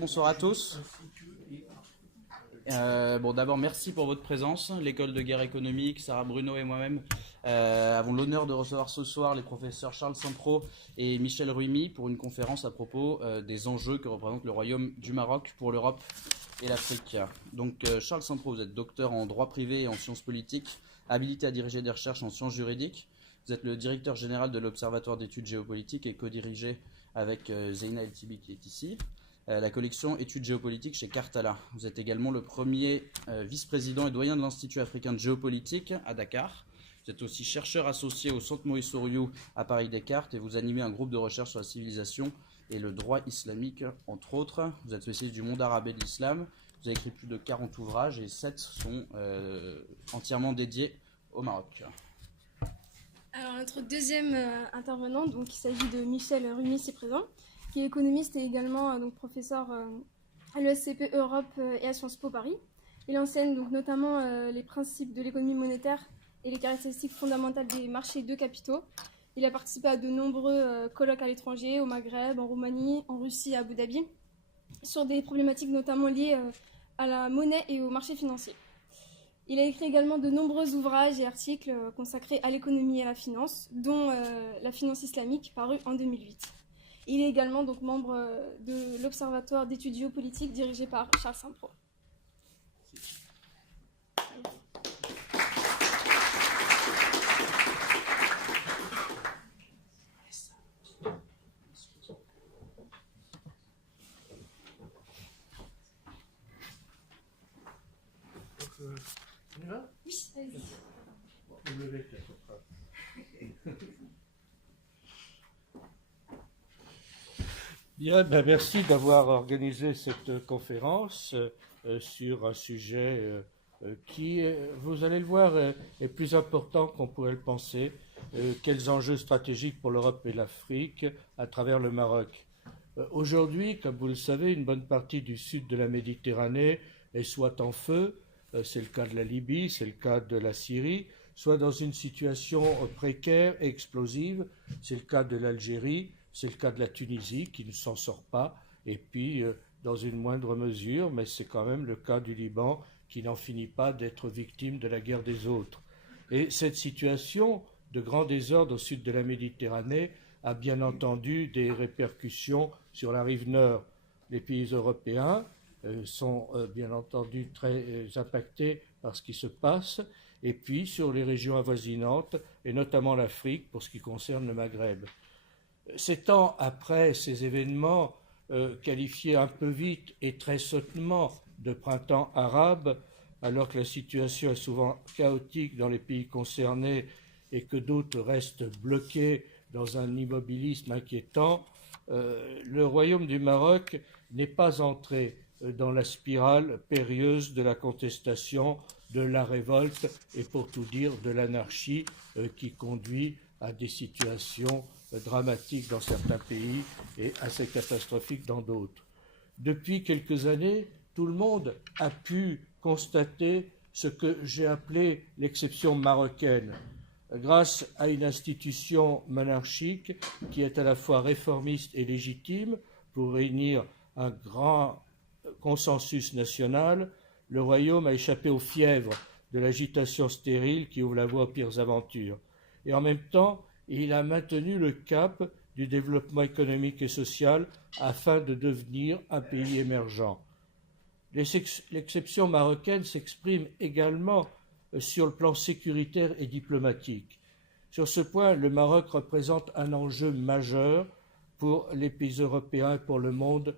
bonsoir à tous. D'abord, merci pour votre présence. L'école de guerre économique, Sarah Bruno et moi-même avons l'honneur de recevoir ce soir les professeurs Charles Saint-Pro et Michel Ruimi pour une conférence à propos des enjeux que représente le Royaume du Maroc pour l'Europe et l'Afrique. Donc, Charles Saint-Pro, vous êtes docteur en droit privé et en sciences politiques, habilité à diriger des recherches en sciences juridiques. Vous êtes le directeur général de l'Observatoire d'études géopolitiques et co-dirigé avec Zeina El Tibi qui est ici. La collection Études géopolitiques chez Cartala. Vous êtes également le premier vice-président et doyen de l'Institut africain de géopolitique à Dakar. Vous êtes aussi chercheur associé au Centre Maurice Soriou à Paris-Descartes et vous animez un groupe de recherche sur la civilisation et le droit islamique, entre autres. Vous êtes spécialiste du monde arabe et de l'islam. Vous avez écrit plus de 40 ouvrages et 7 sont entièrement dédiés au Maroc. Alors notre deuxième intervenant, donc il s'agit de Michel Ruimi, ici présent, qui est économiste et également donc professeur à l'ESCP Europe et à Sciences Po Paris. Il enseigne donc notamment les principes de l'économie monétaire et les caractéristiques fondamentales des marchés de capitaux. Il a participé à de nombreux colloques à l'étranger, au Maghreb, en Roumanie, en Russie, à Abu Dhabi, sur des problématiques notamment liées à la monnaie et aux marchés financiers. Il a écrit également de nombreux ouvrages et articles consacrés à l'économie et à la finance, dont La finance islamique, paru en 2008. Il est également donc membre de l'Observatoire d'études géopolitiques dirigé par Charles Saint-Pro. On y va ? Oui, allez-y. Vous levez peut-être. Bien, merci d'avoir organisé cette conférence sur un sujet qui, vous allez le voir, est plus important qu'on pourrait le penser. Quels enjeux stratégiques pour l'Europe et l'Afrique à travers le Maroc. Aujourd'hui, comme vous le savez, une bonne partie du sud de la Méditerranée est soit en feu, c'est le cas de la Libye, c'est le cas de la Syrie, soit dans une situation précaire et explosive, c'est le cas de l'Algérie, c'est le cas de la Tunisie qui ne s'en sort pas, et puis dans une moindre mesure, mais c'est quand même le cas du Liban qui n'en finit pas d'être victime de la guerre des autres. Et cette situation de grand désordre au sud de la Méditerranée a bien entendu des répercussions sur la rive nord. Les pays européens sont bien entendu très impactés par ce qui se passe, et puis sur les régions avoisinantes, et notamment l'Afrique pour ce qui concerne le Maghreb. 7 ans après ces événements qualifiés un peu vite et très sottement de printemps arabe, alors que la situation est souvent chaotique dans les pays concernés et que d'autres restent bloqués dans un immobilisme inquiétant, le Royaume du Maroc n'est pas entré dans la spirale périlleuse de la contestation, de la révolte et pour tout dire de l'anarchie qui conduit à des situations dramatiques dans certains pays et assez catastrophiques dans d'autres. Depuis quelques années, tout le monde a pu constater ce que j'ai appelé l'exception marocaine, grâce à une institution monarchique qui est à la fois réformiste et légitime pour réunir un grand consensus national. Le royaume a échappé aux fièvres de l'agitation stérile qui ouvre la voie aux pires aventures. Et en même temps, il a maintenu le cap du développement économique et social afin de devenir un pays émergent. L'exception marocaine s'exprime également sur le plan sécuritaire et diplomatique. Sur ce point, le Maroc représente un enjeu majeur pour les pays européens et pour le monde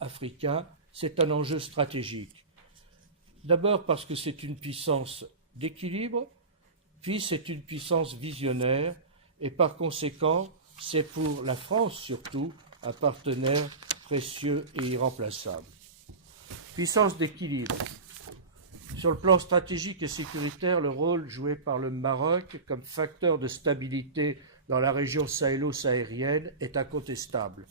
africain. C'est un enjeu stratégique. D'abord parce que c'est une puissance d'équilibre, puis c'est une puissance visionnaire, et par conséquent, c'est pour la France surtout un partenaire précieux et irremplaçable. Puissance d'équilibre. Sur le plan stratégique et sécuritaire, le rôle joué par le Maroc comme facteur de stabilité dans la région sahélo-saharienne est incontestable.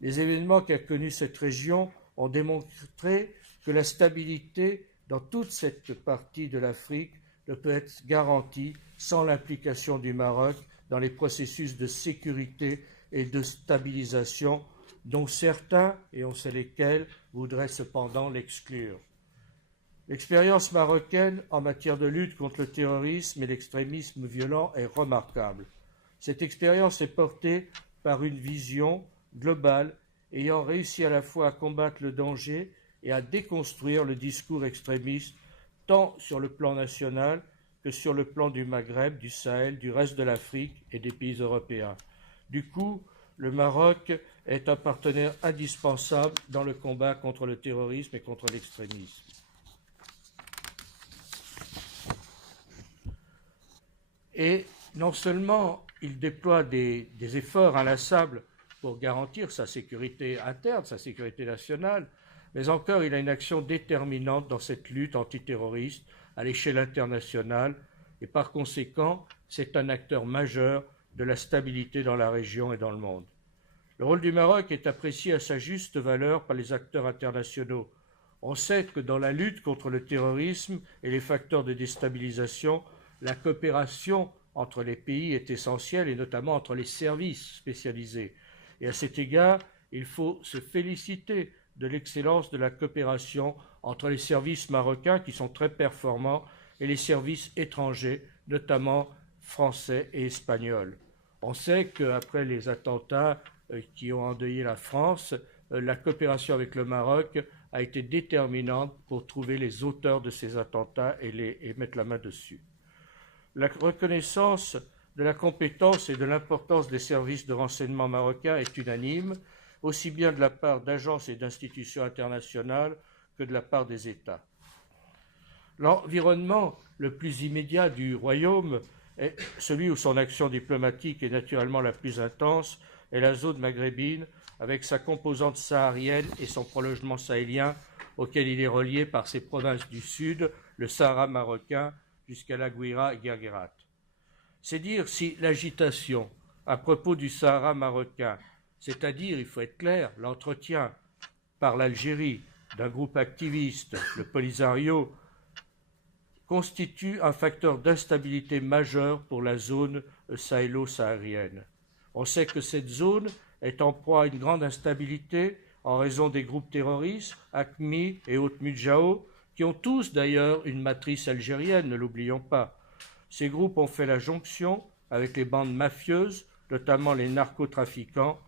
Les événements qu'a connus cette région ont démontré que la stabilité dans toute cette partie de l'Afrique ne peut être garantie sans l'implication du Maroc dans les processus de sécurité et de stabilisation dont certains, et on sait lesquels, voudraient cependant l'exclure. L'expérience marocaine en matière de lutte contre le terrorisme et l'extrémisme violent est remarquable. Cette expérience est portée par une vision globale ayant réussi à la fois à combattre le danger et à déconstruire le discours extrémiste, tant sur le plan national que sur le plan du Maghreb, du Sahel, du reste de l'Afrique et des pays européens. Du coup, le Maroc est un partenaire indispensable dans le combat contre le terrorisme et contre l'extrémisme. Et non seulement il déploie des efforts inlassables pour garantir sa sécurité interne, sa sécurité nationale, mais encore il a une action déterminante dans cette lutte antiterroriste à l'échelle internationale et par conséquent, c'est un acteur majeur de la stabilité dans la région et dans le monde. Le rôle du Maroc est apprécié à sa juste valeur par les acteurs internationaux. On sait que dans la lutte contre le terrorisme et les facteurs de déstabilisation, la coopération entre les pays est essentielle, et notamment entre les services spécialisés. Et à cet égard, il faut se féliciter de l'excellence de la coopération entre les services marocains, qui sont très performants, et les services étrangers, notamment français et espagnols. On sait qu'après les attentats qui ont endeuillé la France, la coopération avec le Maroc a été déterminante pour trouver les auteurs de ces attentats et mettre la main dessus. La reconnaissance de la compétence et de l'importance des services de renseignement marocains est unanime, aussi bien de la part d'agences et d'institutions internationales que de la part des États. L'environnement le plus immédiat du royaume, est celui où son action diplomatique est naturellement la plus intense, est la zone maghrébine, avec sa composante saharienne et son prolongement sahélien, auquel il est relié par ses provinces du sud, le Sahara marocain, jusqu'à la Guira et Guerguerat. C'est dire si l'agitation à propos du Sahara marocain, c'est-à-dire, il faut être clair, l'entretien par l'Algérie d'un groupe activiste, le Polisario, constitue un facteur d'instabilité majeur pour la zone sahélo-saharienne. On sait que cette zone est en proie à une grande instabilité en raison des groupes terroristes, AQMI et Haute Mudjahou, qui ont tous d'ailleurs une matrice algérienne, ne l'oublions pas. Ces groupes ont fait la jonction avec les bandes mafieuses, notamment les narcotrafiquants,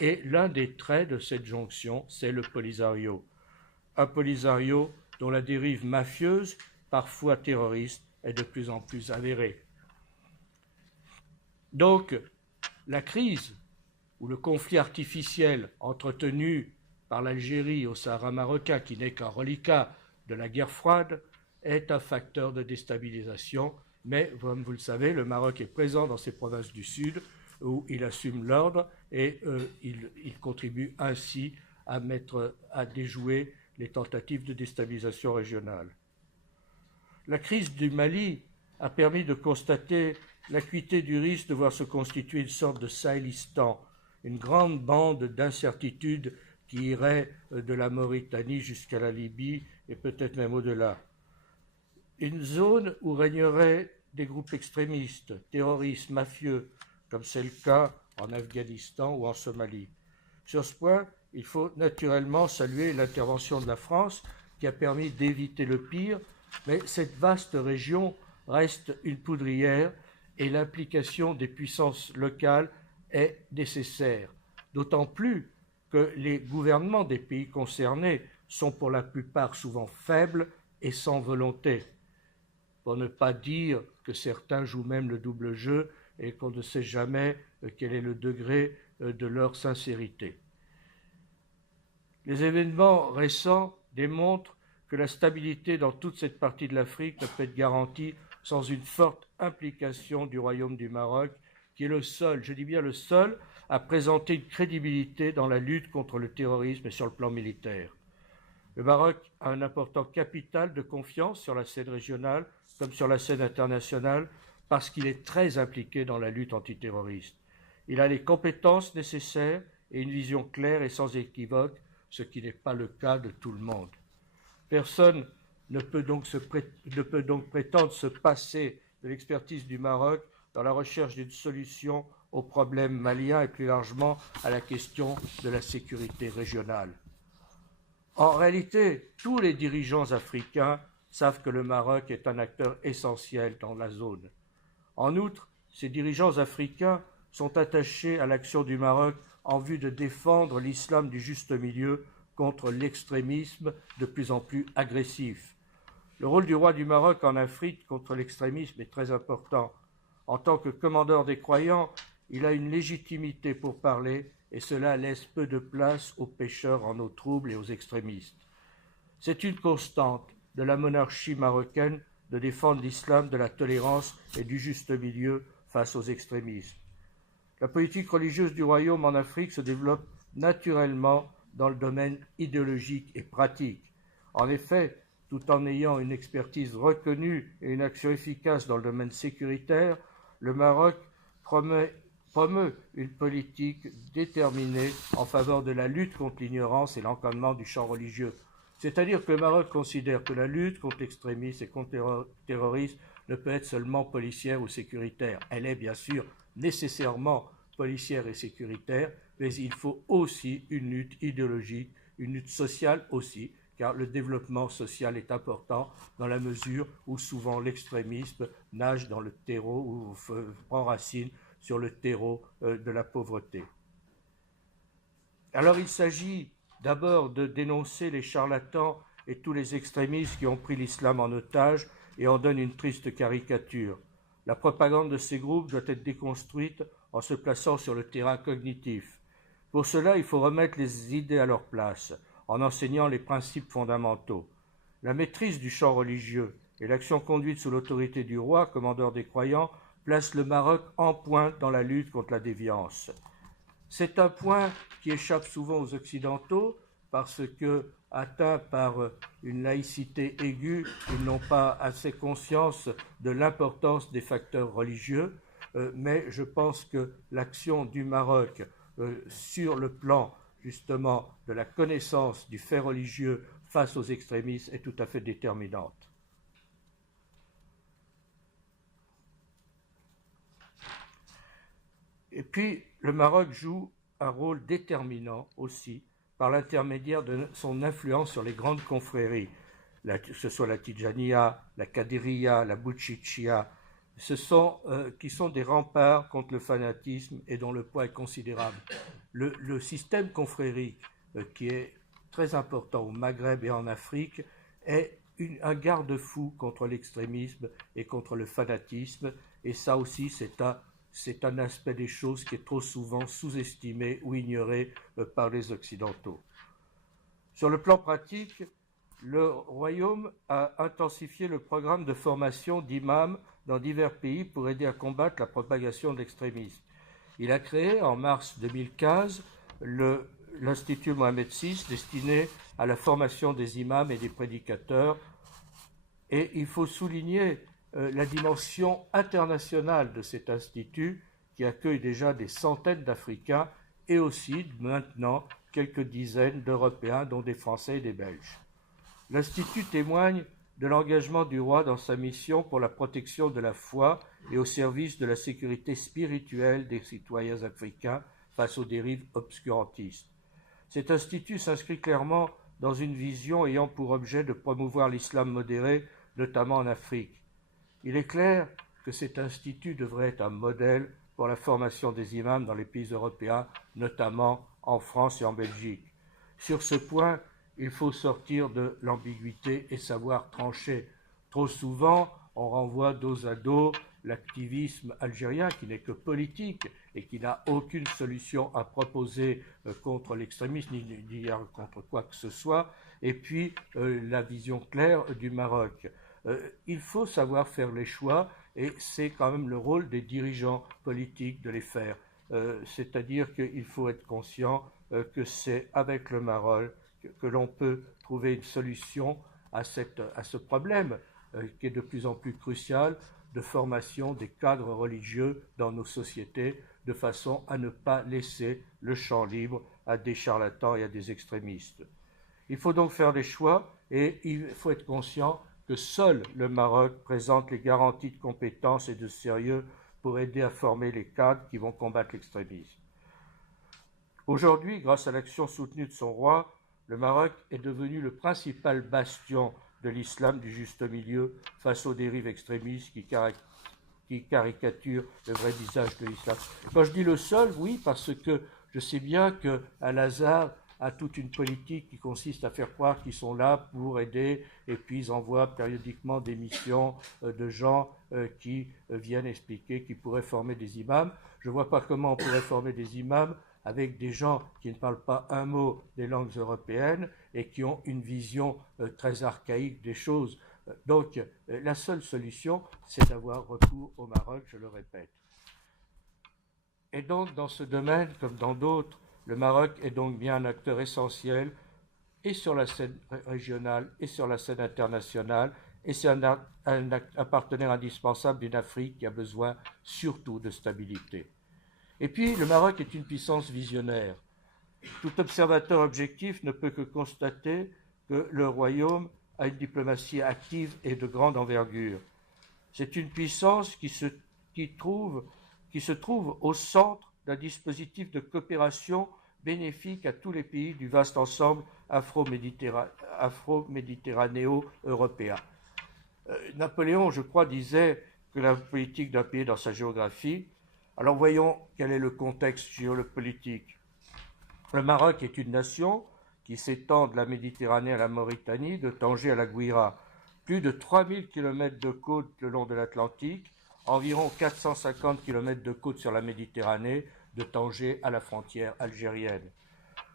et l'un des traits de cette jonction, c'est le Polisario. Un Polisario dont la dérive mafieuse, parfois terroriste, est de plus en plus avérée. Donc, la crise ou le conflit artificiel entretenu par l'Algérie au Sahara marocain, qui n'est qu'un reliquat de la guerre froide, est un facteur de déstabilisation, mais comme vous le savez, le Maroc est présent dans ces provinces du Sud où il assume l'ordre et il contribue ainsi à déjouer les tentatives de déstabilisation régionale. La crise du Mali a permis de constater l'acuité du risque de voir se constituer une sorte de Sahélistan, une grande bande d'incertitude qui irait de la Mauritanie jusqu'à la Libye et peut-être même au-delà. Une zone où régneraient des groupes extrémistes, terroristes, mafieux, comme c'est le cas en Afghanistan ou en Somalie. Sur ce point, il faut naturellement saluer l'intervention de la France qui a permis d'éviter le pire, mais cette vaste région reste une poudrière et l'implication des puissances locales est nécessaire, d'autant plus que les gouvernements des pays concernés sont pour la plupart souvent faibles et sans volonté, pour ne pas dire que certains jouent même le double jeu et qu'on ne sait jamais quel est le degré de leur sincérité. Les événements récents démontrent que la stabilité dans toute cette partie de l'Afrique ne peut être garantie sans une forte implication du Royaume du Maroc, qui est le seul, je dis bien le seul, à présenter une crédibilité dans la lutte contre le terrorisme et sur le plan militaire. Le Maroc a un important capital de confiance sur la scène régionale comme sur la scène internationale parce qu'il est très impliqué dans la lutte antiterroriste. Il a les compétences nécessaires et une vision claire et sans équivoque, ce qui n'est pas le cas de tout le monde. Personne ne peut donc prétendre se passer de l'expertise du Maroc dans la recherche d'une solution aux problèmes maliens et plus largement à la question de la sécurité régionale. En réalité, tous les dirigeants africains savent que le Maroc est un acteur essentiel dans la zone. En outre, ces dirigeants africains sont attachés à l'action du Maroc en vue de défendre l'islam du juste milieu contre l'extrémisme de plus en plus agressif. Le rôle du roi du Maroc en Afrique contre l'extrémisme est très important. En tant que commandeur des croyants, il a une légitimité pour parler et cela laisse peu de place aux pécheurs en eau trouble et aux extrémistes. C'est une constante de la monarchie marocaine de défendre l'islam de la tolérance et du juste milieu face aux extrémismes. La politique religieuse du royaume en Afrique se développe naturellement dans le domaine idéologique et pratique. En effet, tout en ayant une expertise reconnue et une action efficace dans le domaine sécuritaire, le Maroc promeut une politique déterminée en faveur de la lutte contre l'ignorance et l'encadrement du champ religieux. C'est-à-dire que le Maroc considère que la lutte contre l'extrémisme et contre le terrorisme ne peut être seulement policière ou sécuritaire. Elle est bien sûr nécessairement policière et sécuritaire, mais il faut aussi une lutte idéologique, une lutte sociale aussi, car le développement social est important dans la mesure où souvent l'extrémisme nage dans le terreau ou prend racine sur le terreau de la pauvreté. Alors il s'agit d'abord de dénoncer les charlatans et tous les extrémistes qui ont pris l'islam en otage et en donnent une triste caricature. La propagande de ces groupes doit être déconstruite en se plaçant sur le terrain cognitif. Pour cela, il faut remettre les idées à leur place, en enseignant les principes fondamentaux. La maîtrise du champ religieux et l'action conduite sous l'autorité du roi, commandeur des croyants, placent le Maroc en pointe dans la lutte contre la déviance. C'est un point qui échappe souvent aux Occidentaux parce que, atteints par une laïcité aiguë, ils n'ont pas assez conscience de l'importance des facteurs religieux, mais je pense que l'action du Maroc sur le plan justement de la connaissance du fait religieux face aux extrémistes est tout à fait déterminante. Et puis, le Maroc joue un rôle déterminant aussi par l'intermédiaire de son influence sur les grandes confréries, que ce soit la Tidjaniya, la Kadiriya, la Bouchichia, qui sont des remparts contre le fanatisme et dont le poids est considérable. Le système confrérique, qui est très important au Maghreb et en Afrique, est un garde-fou contre l'extrémisme et contre le fanatisme, et ça aussi c'est un aspect des choses qui est trop souvent sous-estimé ou ignoré par les Occidentaux. Sur le plan pratique, le Royaume a intensifié le programme de formation d'imams dans divers pays pour aider à combattre la propagation de l'extrémisme. Il a créé en mars 2015 l'Institut Mohamed VI destiné à la formation des imams et des prédicateurs. Et il faut souligner la dimension internationale de cet institut qui accueille déjà des centaines d'Africains et aussi maintenant quelques dizaines d'Européens, dont des Français et des Belges. L'Institut témoigne de l'engagement du roi dans sa mission pour la protection de la foi et au service de la sécurité spirituelle des citoyens africains face aux dérives obscurantistes. Cet institut s'inscrit clairement dans une vision ayant pour objet de promouvoir l'islam modéré, notamment en Afrique. Il est clair que cet institut devrait être un modèle pour la formation des imams dans les pays européens, notamment en France et en Belgique. Sur ce point, il faut sortir de l'ambiguïté et savoir trancher. Trop souvent, on renvoie dos à dos l'activisme algérien qui n'est que politique et qui n'a aucune solution à proposer contre l'extrémisme ni contre quoi que ce soit, et puis la vision claire du Maroc. Il faut savoir faire les choix et c'est quand même le rôle des dirigeants politiques de les faire. C'est-à-dire qu'il faut être conscient que c'est avec le Maroc que l'on peut trouver une solution à ce problème qui est de plus en plus crucial de formation des cadres religieux dans nos sociétés de façon à ne pas laisser le champ libre à des charlatans et à des extrémistes. Il faut donc faire des choix et il faut être conscient que seul le Maroc présente les garanties de compétence et de sérieux pour aider à former les cadres qui vont combattre l'extrémisme. Aujourd'hui, grâce à l'action soutenue de son roi, le Maroc est devenu le principal bastion de l'islam du juste milieu face aux dérives extrémistes qui caricaturent le vrai visage de l'islam. Quand je dis le seul, oui, parce que je sais bien qu'Al-Azhar a toute une politique qui consiste à faire croire qu'ils sont là pour aider, et puis ils envoient périodiquement des missions de gens qui viennent expliquer qu'ils pourraient former des imams. Je ne vois pas comment on pourrait former des imams avec des gens qui ne parlent pas un mot des langues européennes et qui ont une vision très archaïque des choses. Donc, la seule solution, c'est d'avoir recours au Maroc, je le répète. Et donc, dans ce domaine, comme dans d'autres, le Maroc est donc bien un acteur essentiel, et sur la scène régionale, et sur la scène internationale, et c'est un partenaire indispensable d'une Afrique qui a besoin surtout de stabilité. Et puis, le Maroc est une puissance visionnaire. Tout observateur objectif ne peut que constater que le royaume a une diplomatie active et de grande envergure. C'est une puissance qui se trouve au centre d'un dispositif de coopération bénéfique à tous les pays du vaste ensemble afro-méditerranéo-européen. Napoléon, je crois, disait que la politique d'un pays dans sa géographie. Alors voyons quel est le contexte géopolitique. Le Maroc est une nation qui s'étend de la Méditerranée à la Mauritanie, de Tanger à la Gouira. Plus de 3000 km de côte le long de l'Atlantique, environ 450 km de côte sur la Méditerranée, de Tanger à la frontière algérienne.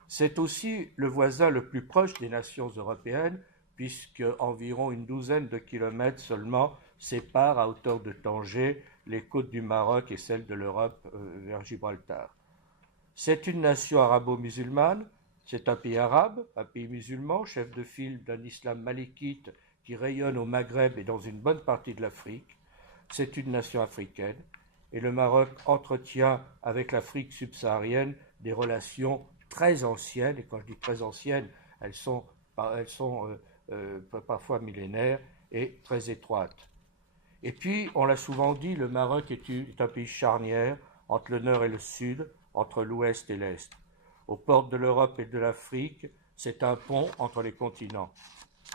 C'est aussi le voisin le plus proche des nations européennes, puisque environ une douzaine de kilomètres seulement séparent à hauteur de Tanger les côtes du Maroc et celles de l'Europe vers Gibraltar. C'est une nation arabo-musulmane, c'est un pays arabe, un pays musulman, chef de file d'un islam malikite qui rayonne au Maghreb et dans une bonne partie de l'Afrique. C'est une nation africaine, et le Maroc entretient avec l'Afrique subsaharienne des relations très anciennes, et quand je dis très anciennes, elles sont parfois millénaires et très étroites. Et puis, on l'a souvent dit, le Maroc est un pays charnière entre le nord et le sud, entre l'ouest et l'est. Aux portes de l'Europe et de l'Afrique, c'est un pont entre les continents.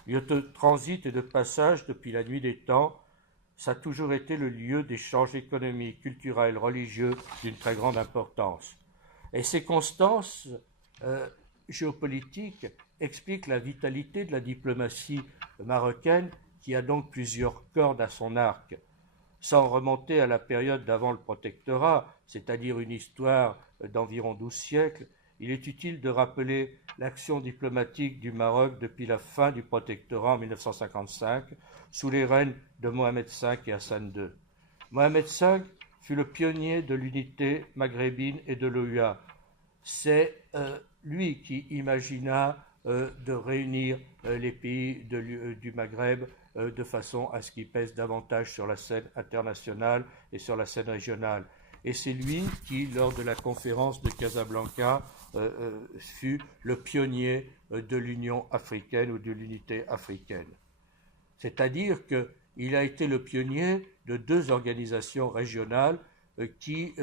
Lieu de transit et de passage depuis la nuit des temps, ça a toujours été le lieu d'échanges économiques, culturels, religieux d'une très grande importance. Et ces constances géopolitiques expliquent la vitalité de la diplomatie marocaine qui a donc plusieurs cordes à son arc. Sans remonter à la période d'avant le protectorat, c'est-à-dire une histoire d'environ 12 siècles, il est utile de rappeler l'action diplomatique du Maroc depuis la fin du protectorat en 1955, sous les règnes de Mohamed V et Hassan II. Mohamed V fut le pionnier de l'unité maghrébine et de l'OUA. C'est lui qui imagina de réunir les pays du Maghreb de façon à ce qu'ils pèsent davantage sur la scène internationale et sur la scène régionale. Et c'est lui qui, lors de la conférence de Casablanca, fut le pionnier de l'Union africaine ou de l'unité africaine. C'est-à-dire qu'il a été le pionnier de deux organisations régionales qui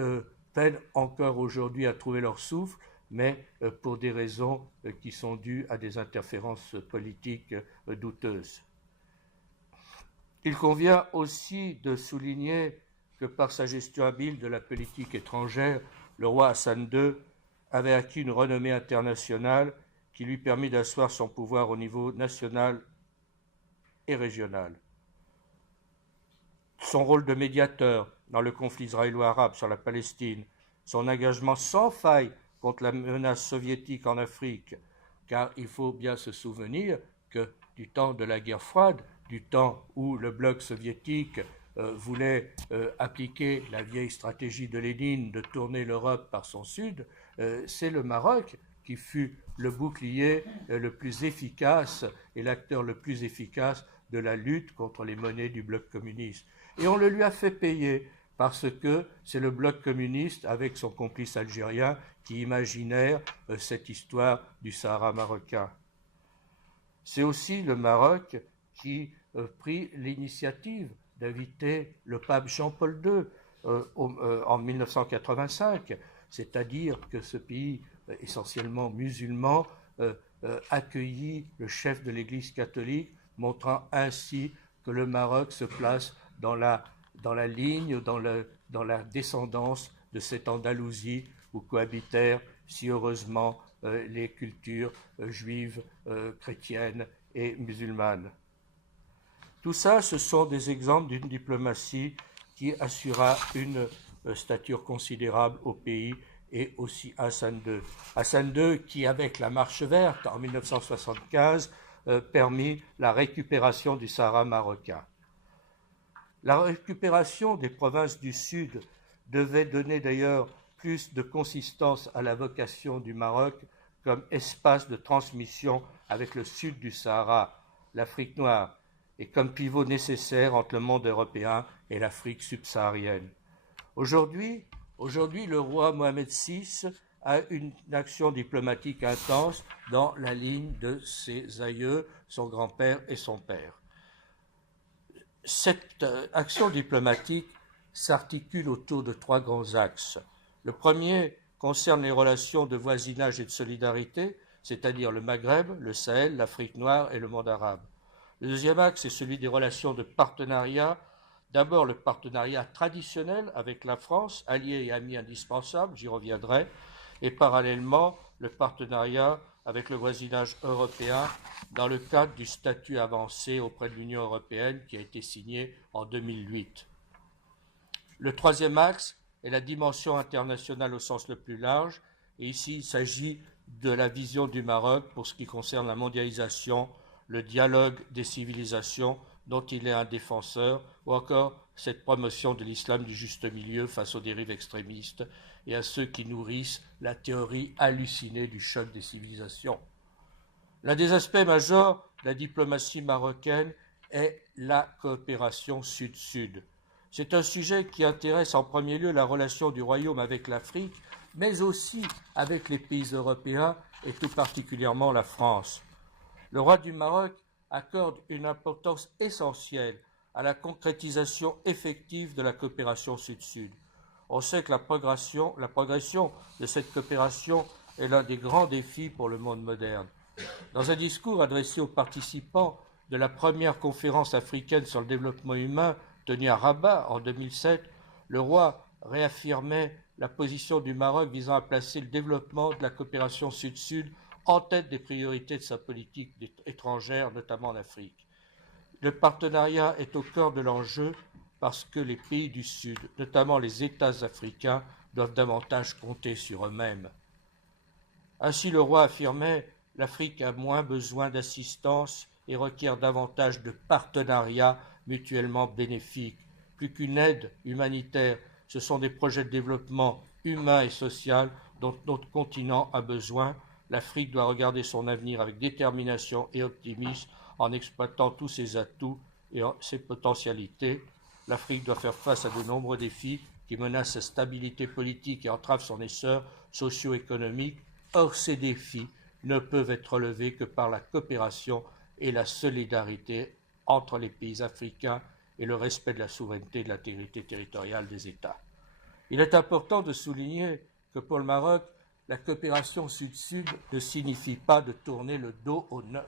peinent encore aujourd'hui à trouver leur souffle, mais pour des raisons qui sont dues à des interférences politiques douteuses. Il convient aussi de souligner que par sa gestion habile de la politique étrangère, le roi Hassan II avait acquis une renommée internationale qui lui permit d'asseoir son pouvoir au niveau national et régional. Son rôle de médiateur dans le conflit israélo-arabe sur la Palestine, son engagement sans faille contre la menace soviétique en Afrique, car il faut bien se souvenir que du temps de la guerre froide, du temps où le bloc soviétique voulait appliquer la vieille stratégie de Lénine de tourner l'Europe par son sud, c'est le Maroc qui fut le bouclier le plus efficace et l'acteur le plus efficace de la lutte contre les monnaies du bloc communiste. Et on le lui a fait payer parce que c'est le bloc communiste, avec son complice algérien, qui imaginèrent cette histoire du Sahara marocain. C'est aussi le Maroc qui prit l'initiative d'inviter le pape Jean-Paul II en 1985, c'est-à-dire que ce pays essentiellement musulman accueillit le chef de l'Église catholique, montrant ainsi que le Maroc se place dans la ligne, dans la descendance de cette Andalousie où cohabitèrent si heureusement les cultures juives, chrétiennes et musulmanes. Tout ça, ce sont des exemples d'une diplomatie qui assura une stature considérable au pays et aussi à Hassan II. Hassan II qui, avec la Marche verte en 1975, permit la récupération du Sahara marocain. La récupération des provinces du Sud devait donner d'ailleurs plus de consistance à la vocation du Maroc comme espace de transmission avec le sud du Sahara, l'Afrique noire, et comme pivot nécessaire entre le monde européen et l'Afrique subsaharienne. Aujourd'hui, le roi Mohamed VI a une action diplomatique intense dans la ligne de ses aïeux, son grand-père et son père. Cette action diplomatique s'articule autour de 3 grands axes. Le premier concerne les relations de voisinage et de solidarité, c'est-à-dire le Maghreb, le Sahel, l'Afrique noire et le monde arabe. Le deuxième axe est celui des relations de partenariat. D'abord, le partenariat traditionnel avec la France, allié et ami indispensable, j'y reviendrai, et parallèlement, le partenariat avec le voisinage européen dans le cadre du statut avancé auprès de l'Union européenne qui a été signé en 2008. Le troisième axe est la dimension internationale au sens le plus large, et ici il s'agit de la vision du Maroc pour ce qui concerne la mondialisation, le dialogue des civilisations dont il est un défenseur, ou encore cette promotion de l'islam du juste milieu face aux dérives extrémistes et à ceux qui nourrissent la théorie hallucinée du choc des civilisations. L'un des aspects majeurs de la diplomatie marocaine est la coopération sud-sud. C'est un sujet qui intéresse en premier lieu la relation du royaume avec l'Afrique, mais aussi avec les pays européens et tout particulièrement la France. Le roi du Maroc accorde une importance essentielle à la concrétisation effective de la coopération sud-sud. On sait que la progression de cette coopération est l'un des grands défis pour le monde moderne. Dans un discours adressé aux participants de la première conférence africaine sur le développement humain tenue à Rabat en 2007, le roi réaffirmait la position du Maroc visant à placer le développement de la coopération sud-sud en tête des priorités de sa politique étrangère, notamment en Afrique. Le partenariat est au cœur de l'enjeu parce que les pays du Sud, notamment les États africains, doivent davantage compter sur eux-mêmes. Ainsi, le roi affirmait « L'Afrique a moins besoin d'assistance et requiert davantage de partenariats mutuellement bénéfiques. Plus qu'une aide humanitaire, ce sont des projets de développement humain et social dont notre continent a besoin. L'Afrique doit regarder son avenir avec détermination et optimisme en exploitant tous ses atouts et ses potentialités. L'Afrique doit faire face à de nombreux défis qui menacent sa stabilité politique et entravent son essor socio-économique. Or, ces défis ne peuvent être relevés que par la coopération et la solidarité entre les pays africains et le respect de la souveraineté et de l'intégrité territoriale des États. Il est important de souligner que pour le Maroc, la coopération sud-sud ne signifie pas de tourner le dos au nord.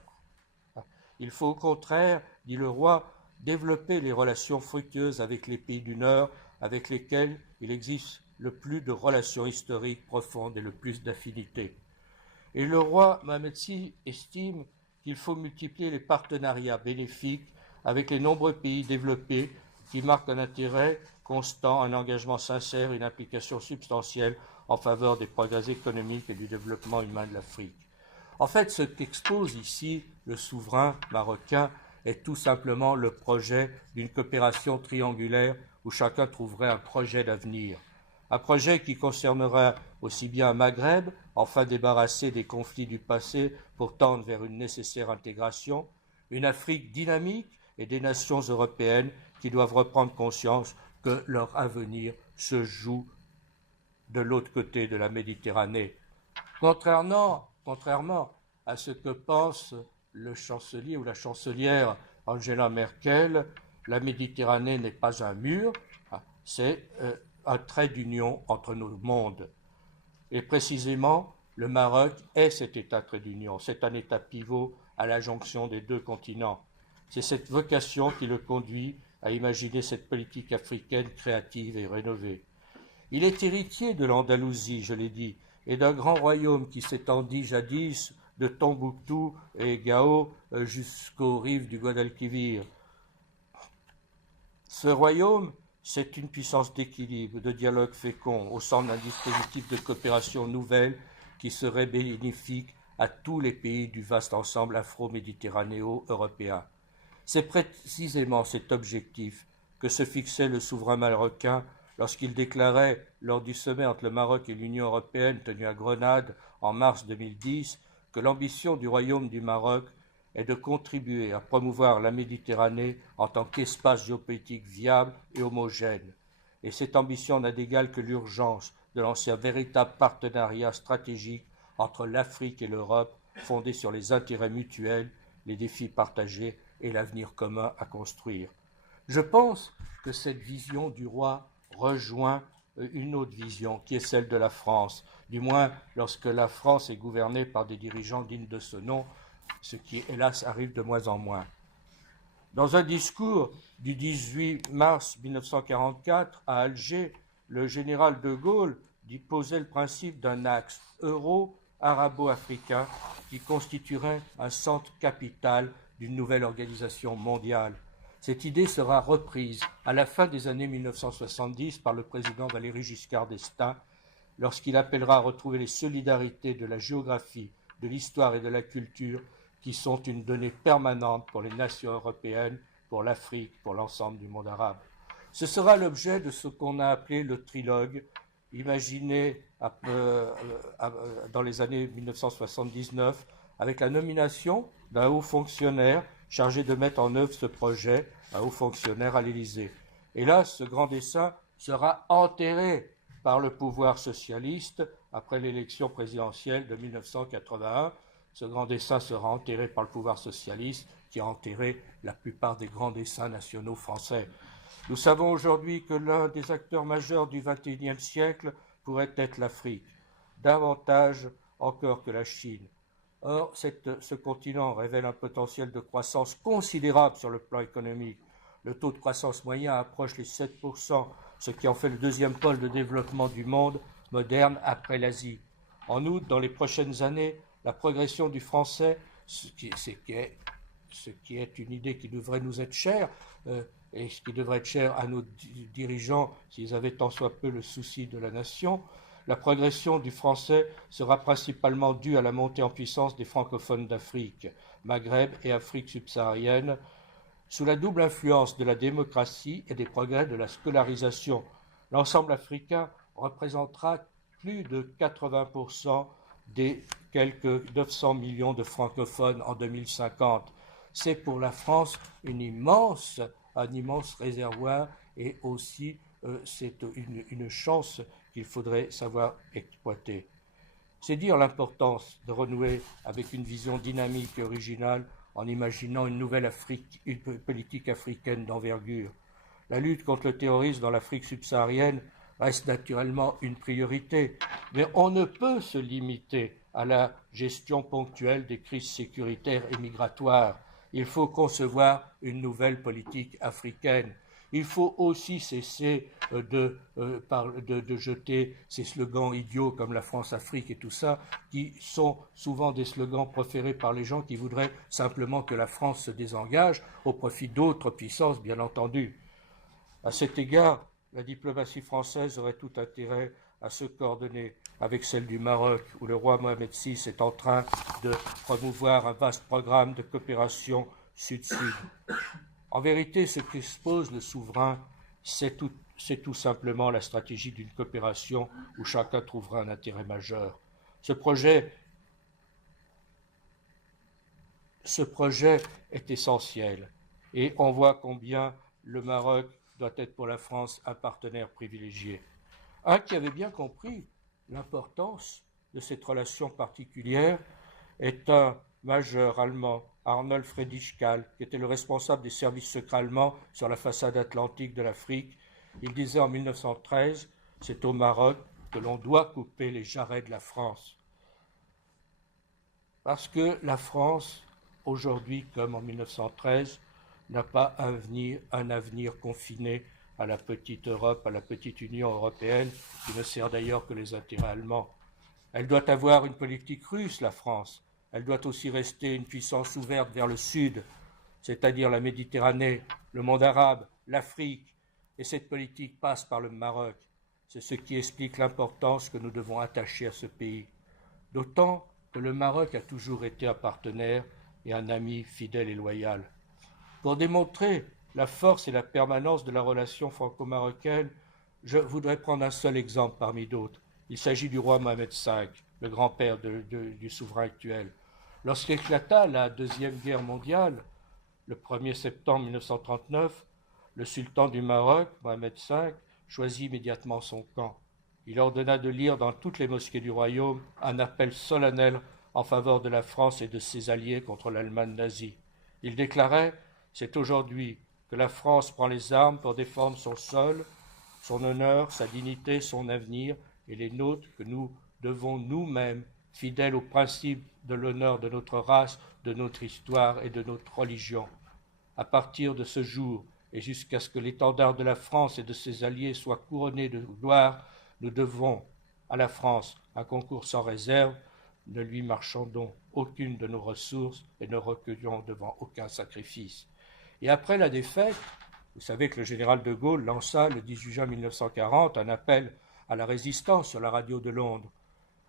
Il faut au contraire, dit le roi, développer les relations fructueuses avec les pays du Nord, avec lesquels il existe le plus de relations historiques profondes et le plus d'affinités. Et le roi Mohamed VI estime qu'il faut multiplier les partenariats bénéfiques avec les nombreux pays développés qui marquent un intérêt constant, un engagement sincère, une implication substantielle en faveur des progrès économiques et du développement humain de l'Afrique. En fait, ce qu'expose ici le souverain marocain est tout simplement le projet d'une coopération triangulaire où chacun trouverait un projet d'avenir. Un projet qui concernerait aussi bien un Maghreb, enfin débarrassé des conflits du passé pour tendre vers une nécessaire intégration, une Afrique dynamique et des nations européennes qui doivent reprendre conscience que leur avenir se joue de l'autre côté de la Méditerranée. Contrairement à ce que pense le chancelier ou la chancelière Angela Merkel, la Méditerranée n'est pas un mur. c'est un trait d'union entre nos mondes. Et précisément, le Maroc est cet État trait d'union, c'est un État pivot à la jonction des deux continents. C'est cette vocation qui le conduit à imaginer cette politique africaine créative et rénovée. Il est héritier de l'Andalousie, je l'ai dit, et d'un grand royaume qui s'étendit jadis de Tombouctou et Gao jusqu'aux rives du Guadalquivir. Ce royaume, c'est une puissance d'équilibre, de dialogue fécond, au centre d'un dispositif de coopération nouvelle qui serait bénéfique à tous les pays du vaste ensemble afro-méditerranéo-européen. C'est précisément cet objectif que se fixait le souverain marocain lorsqu'il déclarait, lors du sommet entre le Maroc et l'Union européenne tenu à Grenade en mars 2010, que l'ambition du Royaume du Maroc est de contribuer à promouvoir la Méditerranée en tant qu'espace géopolitique viable et homogène. Et cette ambition n'a d'égal que l'urgence de lancer un véritable partenariat stratégique entre l'Afrique et l'Europe, fondé sur les intérêts mutuels, les défis partagés et l'avenir commun à construire. Je pense que cette vision du roi rejoint une autre vision, qui est celle de la France, du moins lorsque la France est gouvernée par des dirigeants dignes de ce nom, ce qui, hélas, arrive de moins en moins. Dans un discours du 18 mars 1944 à Alger, le général de Gaulle posait le principe d'un axe euro-arabo-africain qui constituerait un centre capital d'une nouvelle organisation mondiale. Cette idée sera reprise à la fin des années 1970 par le président Valéry Giscard d'Estaing lorsqu'il appellera à retrouver les solidarités de la géographie, de l'histoire et de la culture qui sont une donnée permanente pour les nations européennes, pour l'Afrique, pour l'ensemble du monde arabe. Ce sera l'objet de ce qu'on a appelé le trilogue, imaginé dans les années 1979 avec la nomination d'un haut fonctionnaire chargé de mettre en œuvre ce projet, un haut fonctionnaire à l'Élysée. Et là, ce grand dessein sera enterré par le pouvoir socialiste après l'élection présidentielle de 1981. Ce grand dessein sera enterré par le pouvoir socialiste qui a enterré la plupart des grands dessins nationaux français. Nous savons aujourd'hui que l'un des acteurs majeurs du XXIe siècle pourrait être l'Afrique, davantage encore que la Chine. Or, ce continent révèle un potentiel de croissance considérable sur le plan économique. Le taux de croissance moyen approche les 7%, ce qui en fait le deuxième pôle de développement du monde moderne après l'Asie. En outre, dans les prochaines années, la progression du français, ce qui est une idée qui devrait nous être chère, et ce qui devrait être cher à nos dirigeants s'ils avaient tant soit peu le souci de la nation, la progression du français sera principalement due à la montée en puissance des francophones d'Afrique, Maghreb et Afrique subsaharienne, sous la double influence de la démocratie et des progrès de la scolarisation. L'ensemble africain représentera plus de 80% des quelques 900 millions de francophones en 2050. C'est pour la France un immense réservoir et aussi c'est une chance qu'il faudrait savoir exploiter. C'est dire l'importance de renouer avec une vision dynamique et originale en imaginant une nouvelle Afrique, une politique africaine d'envergure. La lutte contre le terrorisme dans l'Afrique subsaharienne reste naturellement une priorité, mais on ne peut se limiter à la gestion ponctuelle des crises sécuritaires et migratoires. Il faut concevoir une nouvelle politique africaine. Il faut aussi cesser de jeter ces slogans idiots comme la France-Afrique et tout ça, qui sont souvent des slogans proférés par les gens qui voudraient simplement que la France se désengage au profit d'autres puissances, bien entendu. À cet égard, la diplomatie française aurait tout intérêt à se coordonner avec celle du Maroc, où le roi Mohamed VI est en train de promouvoir un vaste programme de coopération sud-sud. En vérité, ce que se pose le souverain, c'est tout simplement la stratégie d'une coopération où chacun trouvera un intérêt majeur. Ce projet est essentiel et on voit combien le Maroc doit être pour la France un partenaire privilégié. Un qui avait bien compris l'importance de cette relation particulière est un majeur allemand, Arnold Friedrich Kahl, qui était le responsable des services secrets allemands sur la façade atlantique de l'Afrique Il disait en 1913, c'est au Maroc que l'on doit couper les jarrets de la France. Parce que la France, aujourd'hui comme en 1913, n'a pas un avenir confiné à la petite Europe, à la petite Union européenne, qui ne sert d'ailleurs que les intérêts allemands. Elle doit avoir une politique russe, la France. Elle doit aussi rester une puissance ouverte vers le sud, c'est-à-dire la Méditerranée, le monde arabe, l'Afrique. Et cette politique passe par le Maroc. C'est ce qui explique l'importance que nous devons attacher à ce pays. D'autant que le Maroc a toujours été un partenaire et un ami fidèle et loyal. Pour démontrer la force et la permanence de la relation franco-marocaine, je voudrais prendre un seul exemple parmi d'autres. Il s'agit du roi Mohamed V, le grand-père du souverain actuel. Lorsqu'éclata la Deuxième Guerre mondiale, le 1er septembre 1939, le sultan du Maroc, Mohamed V, choisit immédiatement son camp. Il ordonna de lire dans toutes les mosquées du royaume un appel solennel en faveur de la France et de ses alliés contre l'Allemagne nazie. Il déclarait « C'est aujourd'hui que la France prend les armes pour défendre son sol, son honneur, sa dignité, son avenir et les nôtres que nous devons nous-mêmes, fidèles aux principes de l'honneur de notre race, de notre histoire et de notre religion. À partir de ce jour et jusqu'à ce que l'étendard de la France et de ses alliés soit couronné de gloire, nous devons à la France un concours sans réserve, ne lui marchandons aucune de nos ressources et ne recueillons devant aucun sacrifice. » Et après la défaite, vous savez que le général de Gaulle lança le 18 juin 1940 un appel à la résistance sur la radio de Londres.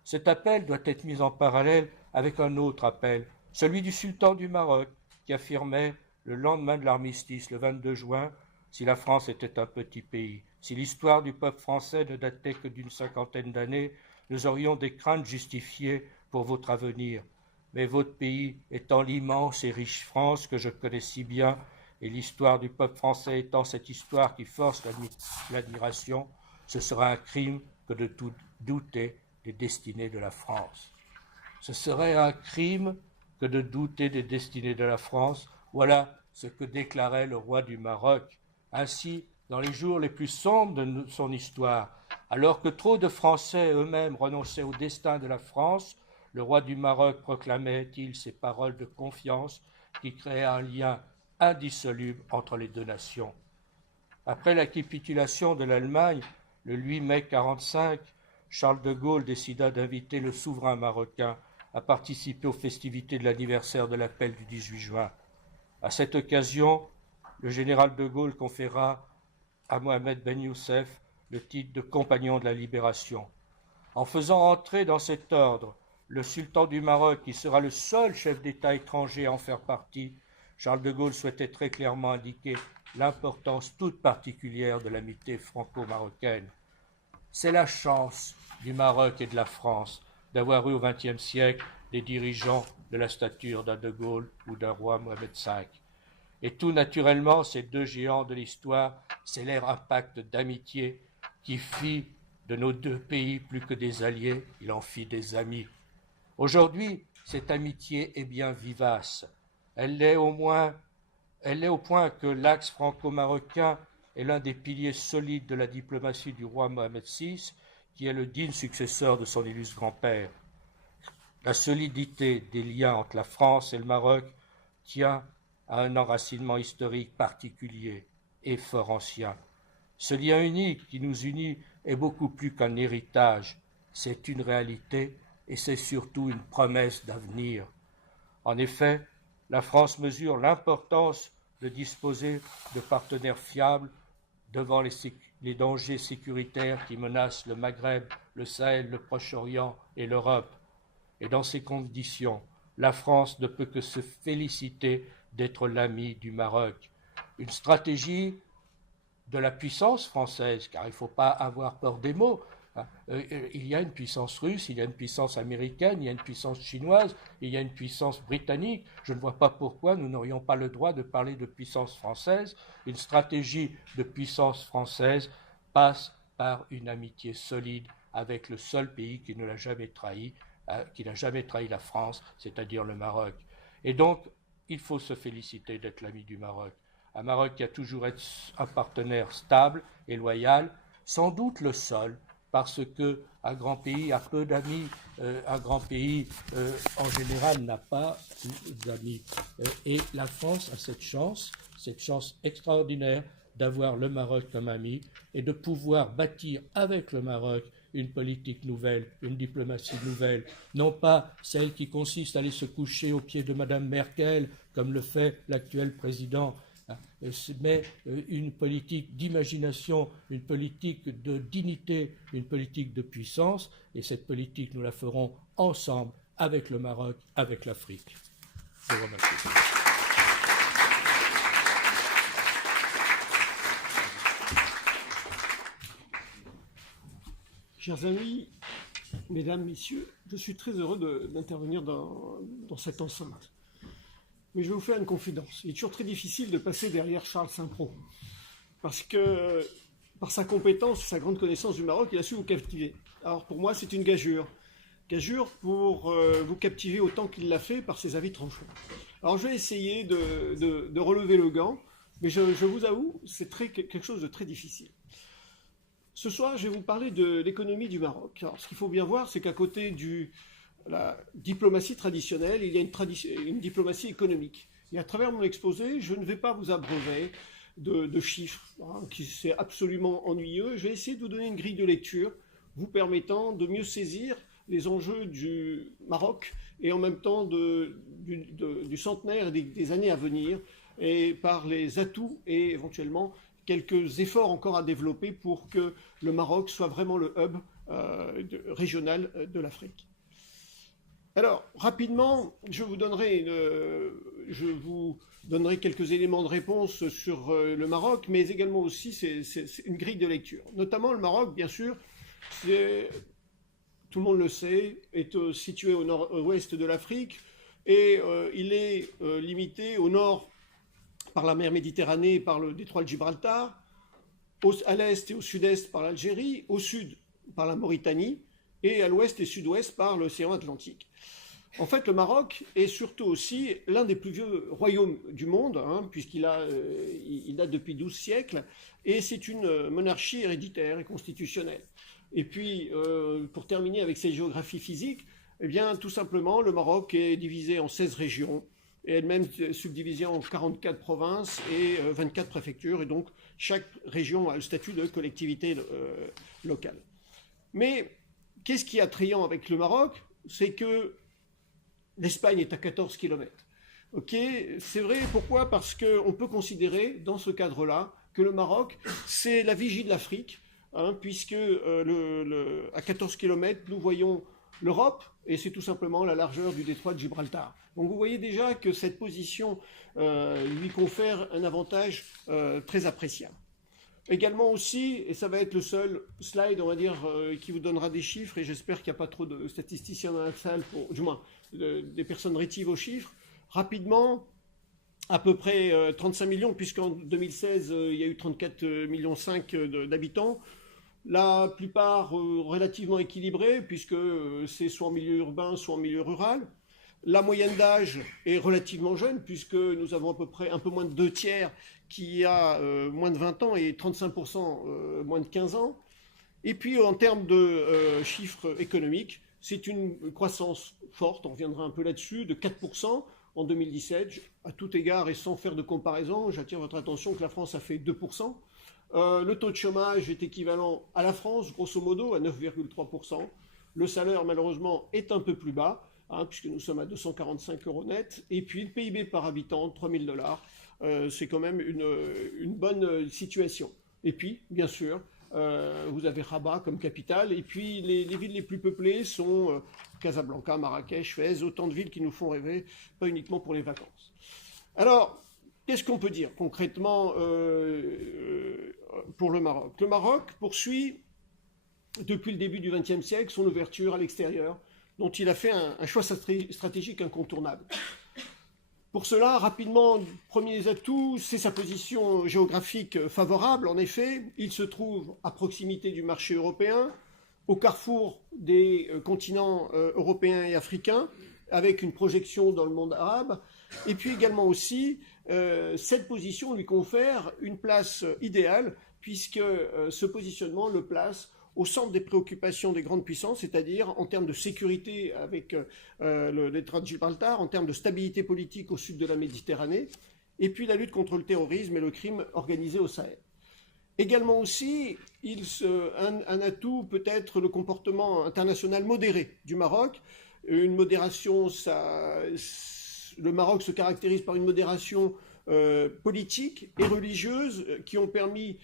Cet appel doit être mis en parallèle avec un autre appel, celui du sultan du Maroc, qui affirmait le lendemain de l'armistice, le 22 juin, si la France était un petit pays, si l'histoire du peuple français ne datait que d'une cinquantaine d'années, nous aurions des craintes justifiées pour votre avenir. Mais votre pays étant l'immense et riche France que je connais si bien, et l'histoire du peuple français étant cette histoire qui force l'admiration, ce sera un crime que de douter des destinées de la France. Ce serait un crime que de douter des destinées de la France. Voilà ce que déclarait le roi du Maroc. Ainsi, dans les jours les plus sombres de son histoire, alors que trop de Français eux-mêmes renonçaient au destin de la France, le roi du Maroc proclamait-il ces paroles de confiance qui créaient un lien indissoluble entre les deux nations. Après la capitulation de l'Allemagne, le 8 mai 1945, Charles de Gaulle décida d'inviter le souverain marocain à participer aux festivités de l'anniversaire de l'appel du 18 juin. À cette occasion, le général de Gaulle conféra à Mohamed Ben Youssef le titre de compagnon de la libération. En faisant entrer dans cet ordre le sultan du Maroc, qui sera le seul chef d'État étranger à en faire partie, Charles de Gaulle souhaitait très clairement indiquer l'importance toute particulière de l'amitié franco-marocaine. C'est la chance du Maroc et de la France d'avoir eu au XXe siècle des dirigeants de la stature d'un de Gaulle ou d'un roi Mohamed V. Et tout naturellement, ces deux géants de l'histoire scellèrent un pacte d'amitié qui fit de nos deux pays plus que des alliés, il en fit des amis. Aujourd'hui, cette amitié est bien vivace. Elle l'est au point que l'axe franco-marocain est l'un des piliers solides de la diplomatie du roi Mohamed VI, qui est le digne successeur de son illustre grand-père. La solidité des liens entre la France et le Maroc tient à un enracinement historique particulier et fort ancien. Ce lien unique qui nous unit est beaucoup plus qu'un héritage, c'est une réalité et c'est surtout une promesse d'avenir. En effet, la France mesure l'importance de disposer de partenaires fiables devant les dangers sécuritaires qui menacent le Maghreb, le Sahel, le Proche-Orient et l'Europe. Et dans ces conditions, la France ne peut que se féliciter d'être l'ami du Maroc. Une stratégie de la puissance française, car il ne faut pas avoir peur des mots. Il y a une puissance russe, il y a une puissance américaine, il y a une puissance chinoise, il y a une puissance britannique. Je ne vois pas pourquoi nous n'aurions pas le droit de parler de puissance française. Une stratégie de puissance française passe par une amitié solide avec le seul pays qui ne l'a jamais trahi, qui n'a jamais trahi la France, c'est-à-dire le Maroc. Et donc, il faut se féliciter d'être l'ami du Maroc. un Maroc qui a toujours été un partenaire stable et loyal, sans doute le seul, parce que un grand pays a peu d'amis, un grand pays en général n'a pas d'amis. Et la France a cette chance extraordinaire d'avoir le Maroc comme ami et de pouvoir bâtir avec le Maroc une politique nouvelle, une diplomatie nouvelle, non pas celle qui consiste à aller se coucher aux pieds de Madame Merkel, comme le fait l'actuel président, mais une politique d'imagination, une politique de dignité, une politique de puissance, et cette politique, nous la ferons ensemble avec le Maroc, avec l'Afrique. Je vous remercie. Chers amis, mesdames, messieurs, je suis très heureux d'intervenir dans cette enceinte. Mais je vais vous faire une confidence. Il est toujours très difficile de passer derrière Charles Saint-Pro. Parce que, par sa compétence, sa grande connaissance du Maroc, il a su vous captiver. Alors pour moi, c'est une gageure. Gageure pour vous captiver autant qu'il l'a fait par ses avis tranchants. Alors je vais essayer de relever le gant, mais je vous avoue, c'est quelque chose de très difficile. Ce soir, je vais vous parler de l'économie du Maroc. Alors, ce qu'il faut bien voir, c'est qu'à côté de la diplomatie traditionnelle, il y a une diplomatie économique. Et à travers mon exposé, je ne vais pas vous abreuver de chiffres, qui c'est absolument ennuyeux. Je vais essayer de vous donner une grille de lecture vous permettant de mieux saisir les enjeux du Maroc et en même temps du centenaire et des années à venir, et par les atouts et éventuellement quelques efforts encore à développer pour que le Maroc soit vraiment le hub régional de l'Afrique. Alors, rapidement, je vous donnerai quelques éléments de réponse sur le Maroc, mais également aussi c'est une grille de lecture. Notamment le Maroc, bien sûr, tout le monde le sait, est situé au nord-ouest de l'Afrique et il est limité au nord par la mer Méditerranée et par le détroit de Gibraltar, à l'est et au sud-est par l'Algérie, au sud par la Mauritanie, et à l'ouest et sud-ouest par l'océan Atlantique. En fait, le Maroc est surtout aussi l'un des plus vieux royaumes du monde, puisqu'il date depuis 12 siècles, et c'est une monarchie héréditaire et constitutionnelle. Et puis, pour terminer avec cette géographie physique, eh bien, tout simplement, le Maroc est divisé en 16 régions, et elle-même subdivisée en 44 provinces et 24 préfectures, et donc chaque région a le statut de collectivité locale. Mais qu'est-ce qui est attrayant avec le Maroc? C'est que l'Espagne est à 14 km. Okay, c'est vrai, pourquoi? Parce qu'on peut considérer, dans ce cadre-là, que le Maroc, c'est la vigie de l'Afrique, puisque à 14 km, nous voyons l'Europe, et c'est tout simplement la largeur du détroit de Gibraltar. Donc vous voyez déjà que cette position lui confère un avantage très appréciable. Également aussi, et ça va être le seul slide, on va dire, qui vous donnera des chiffres, et j'espère qu'il n'y a pas trop de statisticiens dans la salle, du moins des personnes rétives aux chiffres. Rapidement, à peu près 35 millions, puisqu'en 2016, il y a eu 34,5 millions d'habitants. La plupart relativement équilibrés, puisque c'est soit en milieu urbain, soit en milieu rural. La moyenne d'âge est relativement jeune, puisque nous avons à peu près un peu moins de 2 tiers qui a moins de 20 ans et 35% moins de 15 ans. Et puis en termes de chiffres économiques, c'est une croissance forte, on reviendra un peu là-dessus, de 4% en 2017. À tout égard et sans faire de comparaison, j'attire votre attention que la France a fait 2%. Le taux de chômage est équivalent à la France, grosso modo, à 9,3%. Le salaire, malheureusement, est un peu plus bas, puisque nous sommes à 245 € net. Et puis le PIB par habitant, 3 000 $, c'est quand même une bonne situation. Et puis, bien sûr, vous avez Rabat comme capitale. Et puis les villes les plus peuplées sont Casablanca, Marrakech, Fès, autant de villes qui nous font rêver, pas uniquement pour les vacances. Alors, qu'est-ce qu'on peut dire concrètement pour le Maroc? Le Maroc poursuit, depuis le début du XXe siècle, son ouverture à l'extérieur, dont il a fait un choix stratégique incontournable. Pour cela, rapidement, premiers atouts, c'est sa position géographique favorable. En effet, il se trouve à proximité du marché européen, au carrefour des continents européens et africains, avec une projection dans le monde arabe, et puis également aussi cette position lui confère une place idéale, puisque ce positionnement le place au centre des préoccupations des grandes puissances, c'est-à-dire en termes de sécurité avec le détroit de Gibraltar, en termes de stabilité politique au sud de la Méditerranée, et puis la lutte contre le terrorisme et le crime organisé au Sahel. Également aussi, un atout peut être le comportement international modéré du Maroc. Une modération, le Maroc se caractérise par une modération politique et religieuse qui ont permis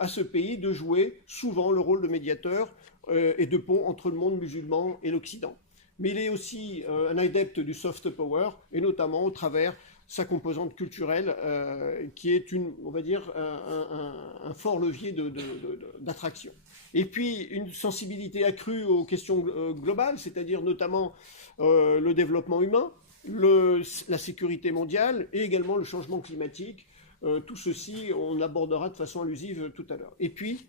à ce pays de jouer souvent le rôle de médiateur et de pont entre le monde musulman et l'Occident. Mais il est aussi un adepte du soft power, et notamment au travers sa composante culturelle, qui est on va dire, un fort levier d'attraction. Et puis une sensibilité accrue aux questions globales, c'est-à-dire notamment le développement humain, la sécurité mondiale et également le changement climatique. Tout ceci, on abordera de façon allusive tout à l'heure. Et puis,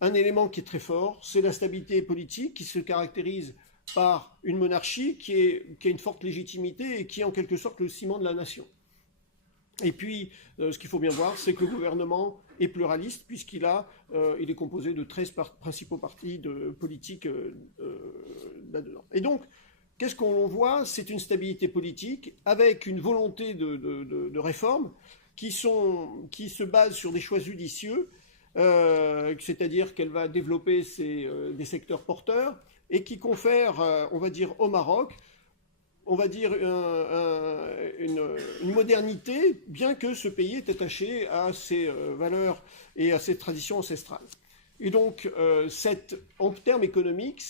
un élément qui est très fort, c'est la stabilité politique qui se caractérise par une monarchie qui a une forte légitimité et qui est en quelque sorte le ciment de la nation. Et puis, ce qu'il faut bien voir, c'est que le gouvernement est pluraliste puisqu'il est composé de 13 principaux partis politiques là-dedans. Et donc, qu'est-ce qu'on voit? C'est une stabilité politique avec une volonté de réforme qui se base sur des choix judicieux, c'est-à-dire qu'elle va développer des secteurs porteurs et qui confère, on va dire, au Maroc, on va dire, une modernité, bien que ce pays est attaché à ses valeurs et à ses traditions ancestrales. Et donc, en termes économiques,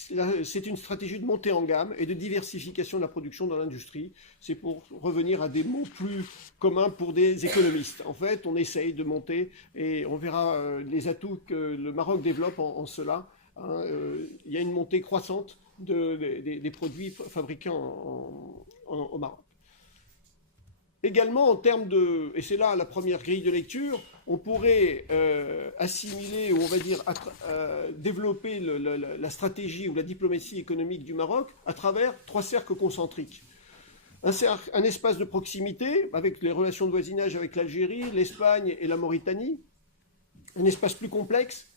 c'est une stratégie de montée en gamme et de diversification de la production dans l'industrie. C'est pour revenir à des mots plus communs pour des économistes. En fait, on essaye de monter et on verra les atouts que le Maroc développe en cela. Il y a une montée croissante des produits fabriqués au Maroc. Également, en termes et c'est là la première grille de lecture, on pourrait assimiler, ou on va dire développer la stratégie ou la diplomatie économique du Maroc à travers 3 cercles concentriques. Un espace de proximité, avec les relations de voisinage avec l'Algérie, l'Espagne et la Mauritanie. Un espace plus complexe,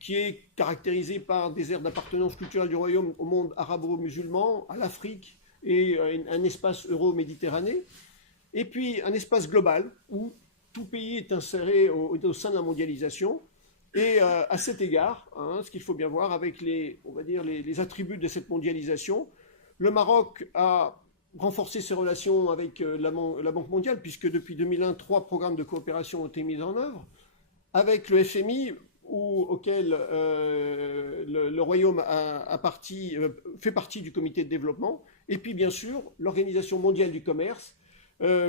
qui est caractérisé par des aires d'appartenance culturelle du royaume au monde arabo-musulman, à l'Afrique et un espace euro-méditerranéen. Et puis un espace global où tout pays est inséré au sein de la mondialisation. Et à cet égard, ce qu'il faut bien voir avec les attributs de cette mondialisation, le Maroc a renforcé ses relations avec la Banque mondiale, puisque depuis 2001, 3 programmes de coopération ont été mis en œuvre, avec le FMI, auquel le Royaume fait partie du comité de développement, et puis bien sûr l'Organisation mondiale du commerce,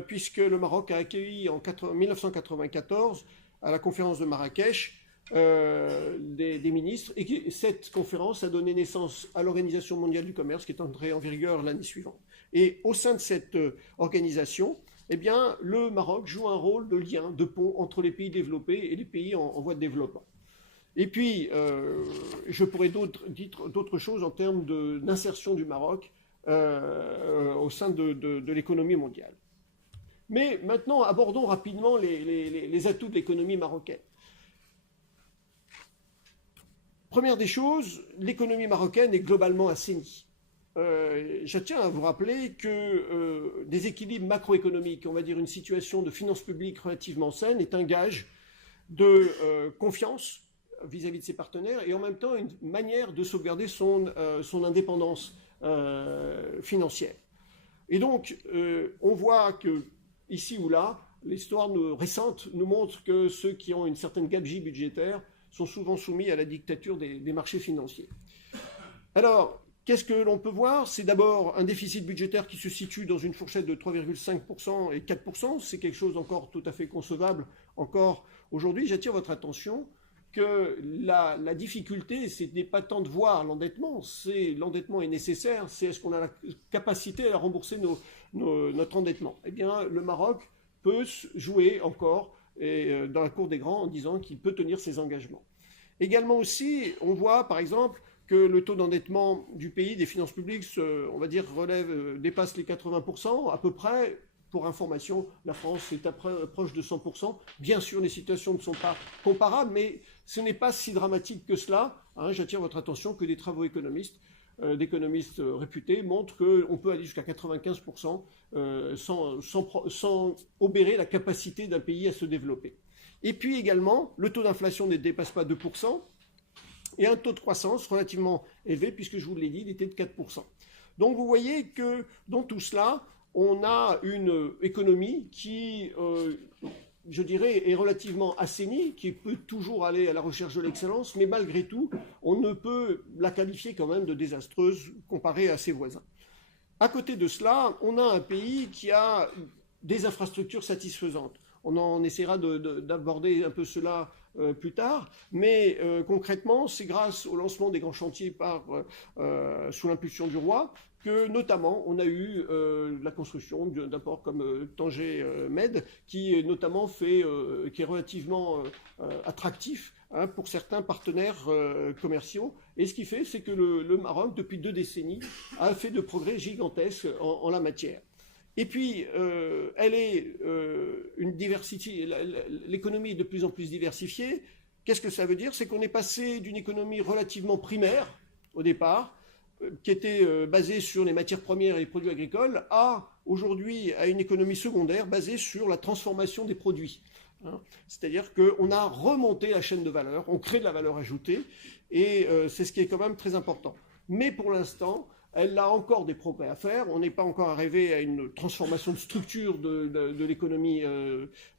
puisque le Maroc a accueilli en 1994, à la conférence de Marrakech, des ministres, et cette conférence a donné naissance à l'Organisation mondiale du commerce, qui est entrée en vigueur l'année suivante. Et au sein de cette organisation, eh bien, le Maroc joue un rôle de lien, de pont entre les pays développés et les pays en voie de développement. Et puis, je pourrais dire d'autres choses en termes d'insertion du Maroc au sein de l'économie mondiale. Mais maintenant, abordons rapidement les atouts de l'économie marocaine. Première des choses, l'économie marocaine est globalement assainie. Je tiens à vous rappeler que des équilibres macroéconomiques, on va dire une situation de finances publiques relativement saine, est un gage de confiance vis-à-vis de ses partenaires et en même temps une manière de sauvegarder son indépendance financière. Et donc, on voit que ici ou là, l'histoire récente nous montre que ceux qui ont une certaine gabegie budgétaire sont souvent soumis à la dictature des marchés financiers. Alors, qu'est-ce que l'on peut voir? C'est d'abord un déficit budgétaire qui se situe dans une fourchette de 3,5% et 4%. C'est quelque chose encore tout à fait concevable encore aujourd'hui. J'attire votre attention que la difficulté, ce n'est pas tant de voir l'endettement, l'endettement est nécessaire, c'est est-ce qu'on a la capacité à rembourser notre endettement. Eh bien, le Maroc peut jouer encore dans la cour des grands en disant qu'il peut tenir ses engagements. Également aussi, on voit par exemple que le taux d'endettement du pays, des finances publiques, on va dire, dépasse les 80%, à peu près Pour information, la France est proche de 100%. Bien sûr, les situations ne sont pas comparables, mais ce n'est pas si dramatique que cela. J'attire votre attention que des travaux d'économistes réputés montrent qu'on peut aller jusqu'à 95% sans obérer la capacité d'un pays à se développer. Et puis également, le taux d'inflation ne dépasse pas 2% et un taux de croissance relativement élevé, puisque je vous l'ai dit, il était de 4%. Donc vous voyez que dans tout cela, on a une économie qui, je dirais, est relativement assainie, qui peut toujours aller à la recherche de l'excellence, mais malgré tout, on ne peut la qualifier quand même de désastreuse comparée à ses voisins. À côté de cela, on a un pays qui a des infrastructures satisfaisantes. On en essaiera d'aborder un peu cela plus tard, mais concrètement, c'est grâce au lancement des grands chantiers sous l'impulsion du roi que notamment on a eu la construction d'un port comme Tanger Med, qui est notamment qui est relativement attractif pour certains partenaires commerciaux. Et ce qui fait, c'est que le Maroc, depuis 2 décennies, a fait de progrès gigantesques en la matière. Et puis, elle est une diversité, l'économie est de plus en plus diversifiée. Qu'est-ce que ça veut dire? C'est qu'on est passé d'une économie relativement primaire, au départ, qui était basée sur les matières premières et les produits agricoles, aujourd'hui à une économie secondaire basée sur la transformation des produits. C'est-à-dire qu'on a remonté la chaîne de valeur, on crée de la valeur ajoutée, et c'est ce qui est quand même très important. Mais pour l'instant, elle a encore des progrès à faire. On n'est pas encore arrivé à une transformation de structure de l'économie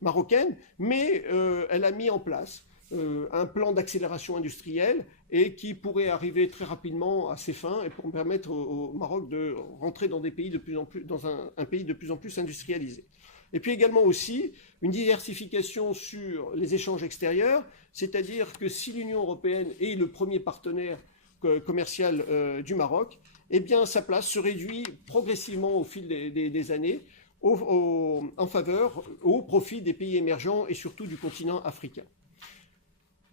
marocaine, mais elle a mis en place un plan d'accélération industrielle et qui pourrait arriver très rapidement à ses fins et pour permettre au Maroc de rentrer dans un pays de plus en plus industrialisé. Et puis également aussi une diversification sur les échanges extérieurs, c'est-à-dire que si l'Union européenne est le premier partenaire commercial du Maroc, eh bien sa place se réduit progressivement au fil des années en faveur, au profit des pays émergents et surtout du continent africain.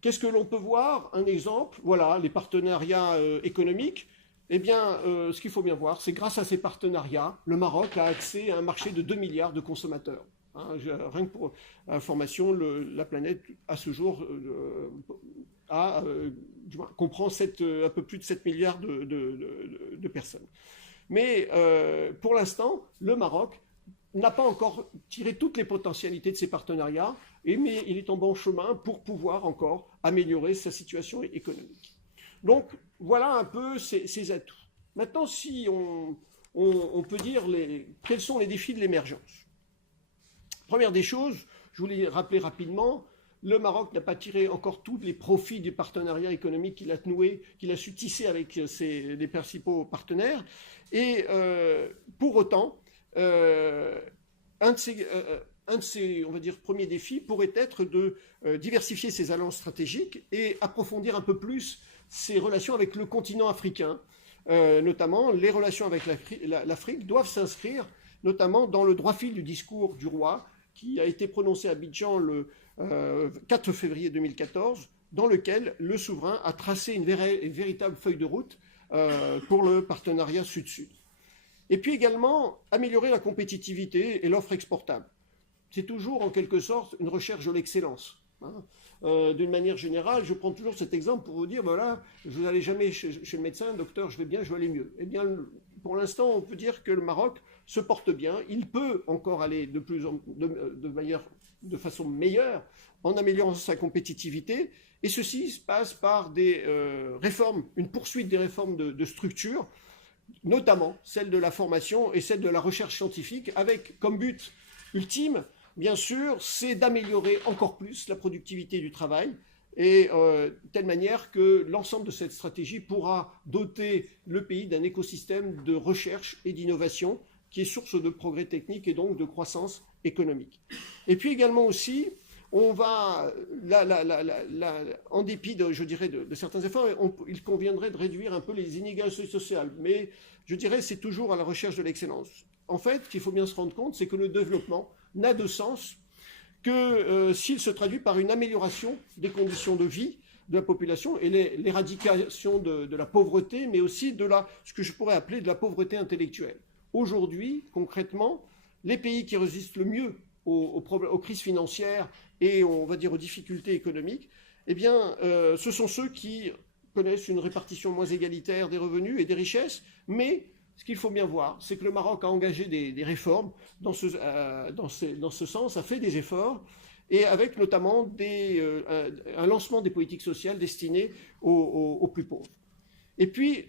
Qu'est-ce que l'on peut voir? Un exemple, voilà, les partenariats économiques. Eh bien, ce qu'il faut bien voir, c'est grâce à ces partenariats, le Maroc a accès à un marché de 2 milliards de consommateurs. Rien que pour information, la planète, à ce jour, comprend un peu plus de 7 milliards de personnes. Mais pour l'instant, le Maroc n'a pas encore tiré toutes les potentialités de ces partenariats, mais il est en bon chemin pour pouvoir encore améliorer sa situation économique. Donc, voilà un peu ses atouts. Maintenant, si on peut dire quels sont les défis de l'émergence. Première des choses, je voulais rappeler rapidement, le Maroc n'a pas tiré encore tous les profits du partenariat économique qu'il a su tisser avec les principaux partenaires. Et pour autant, un de ces, on va dire, premiers défis pourrait être de diversifier ses alliances stratégiques et approfondir un peu plus ses relations avec le continent africain. Notamment, les relations avec l'Afrique doivent s'inscrire notamment dans le droit fil du discours du roi qui a été prononcé à Abidjan le 4 février 2014, dans lequel le souverain a tracé une véritable feuille de route pour le partenariat Sud-Sud. Et puis également, améliorer la compétitivité et l'offre exportable. C'est toujours en quelque sorte une recherche de l'excellence. D'une manière générale, je prends toujours cet exemple pour vous dire, voilà, je n'allais jamais chez le médecin, docteur, je vais bien, je vais aller mieux. Eh bien, pour l'instant, on peut dire que le Maroc se porte bien. Il peut encore aller de façon meilleure en améliorant sa compétitivité. Et ceci se passe par des réformes, une poursuite des réformes de structure, notamment celle de la formation et celle de la recherche scientifique, avec comme but ultime, bien sûr, c'est d'améliorer encore plus la productivité du travail, et telle manière que l'ensemble de cette stratégie pourra doter le pays d'un écosystème de recherche et d'innovation qui est source de progrès technique et donc de croissance économique. Et puis également aussi, on va, en dépit de certains efforts, il conviendrait de réduire un peu les inégalités sociales, mais je dirais c'est toujours à la recherche de l'excellence. En fait, ce qu'il faut bien se rendre compte, c'est que le développement n'a de sens que s'il se traduit par une amélioration des conditions de vie de la population et l'éradication de la pauvreté, mais aussi ce que je pourrais appeler de la pauvreté intellectuelle. Aujourd'hui, concrètement, les pays qui résistent le mieux aux crises financières et, on va dire, aux difficultés économiques, eh bien, ce sont ceux qui connaissent une répartition moins égalitaire des revenus et des richesses, mais ce qu'il faut bien voir, c'est que le Maroc a engagé des réformes dans ce sens, a fait des efforts, et avec notamment un lancement des politiques sociales destinées aux plus pauvres. Et puis,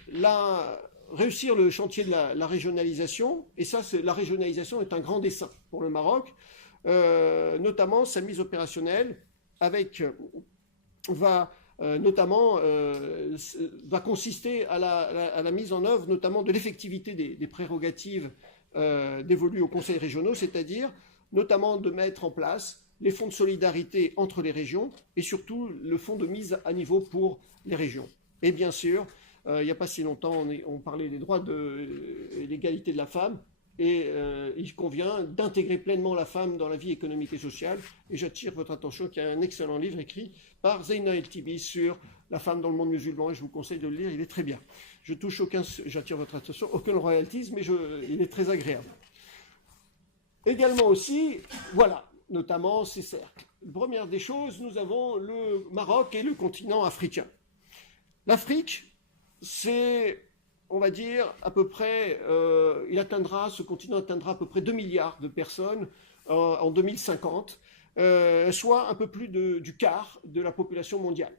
réussir le chantier de la régionalisation, et ça, la régionalisation est un grand dessein pour le Maroc, notamment sa mise opérationnelle va consister à la mise en œuvre notamment de l'effectivité des prérogatives dévolues aux conseils régionaux, c'est-à-dire notamment de mettre en place les fonds de solidarité entre les régions et surtout le fonds de mise à niveau pour les régions. Et bien sûr, il n'y a pas si longtemps, on parlait des droits et l'égalité de la femme, et il convient d'intégrer pleinement la femme dans la vie économique et sociale. Et j'attire votre attention qu'il y a un excellent livre écrit par Zeina El-Tibi sur la femme dans le monde musulman, et je vous conseille de le lire, il est très bien. J'attire votre attention, aucun royalties, mais il est très agréable. Également aussi, voilà, notamment ces cercles. Première des choses, nous avons le Maroc et le continent africain. L'Afrique, c'est, on va dire, à peu près, ce continent atteindra à peu près 2 milliards de personnes en 2050, soit un peu plus du quart de la population mondiale.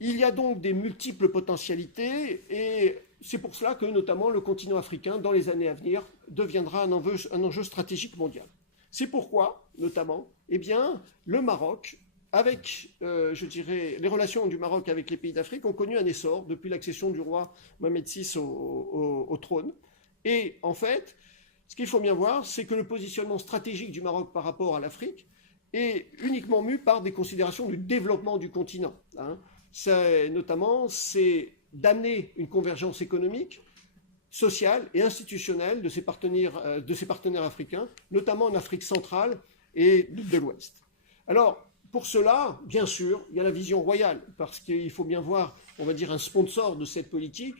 Il y a donc des multiples potentialités, et c'est pour cela que notamment le continent africain, dans les années à venir, deviendra un enjeu stratégique mondial. C'est pourquoi, notamment, eh bien, le Maroc, avec, je dirais, les relations du Maroc avec les pays d'Afrique ont connu un essor depuis l'accession du roi Mohamed VI au trône. Et en fait, ce qu'il faut bien voir, c'est que le positionnement stratégique du Maroc par rapport à l'Afrique est uniquement mu par des considérations du développement du continent. Notamment, c'est d'amener une convergence économique, sociale et institutionnelle de ses partenaires africains, notamment en Afrique centrale et de l'Ouest. Alors, pour cela, bien sûr, il y a la vision royale, parce qu'il faut bien voir, on va dire, un sponsor de cette politique.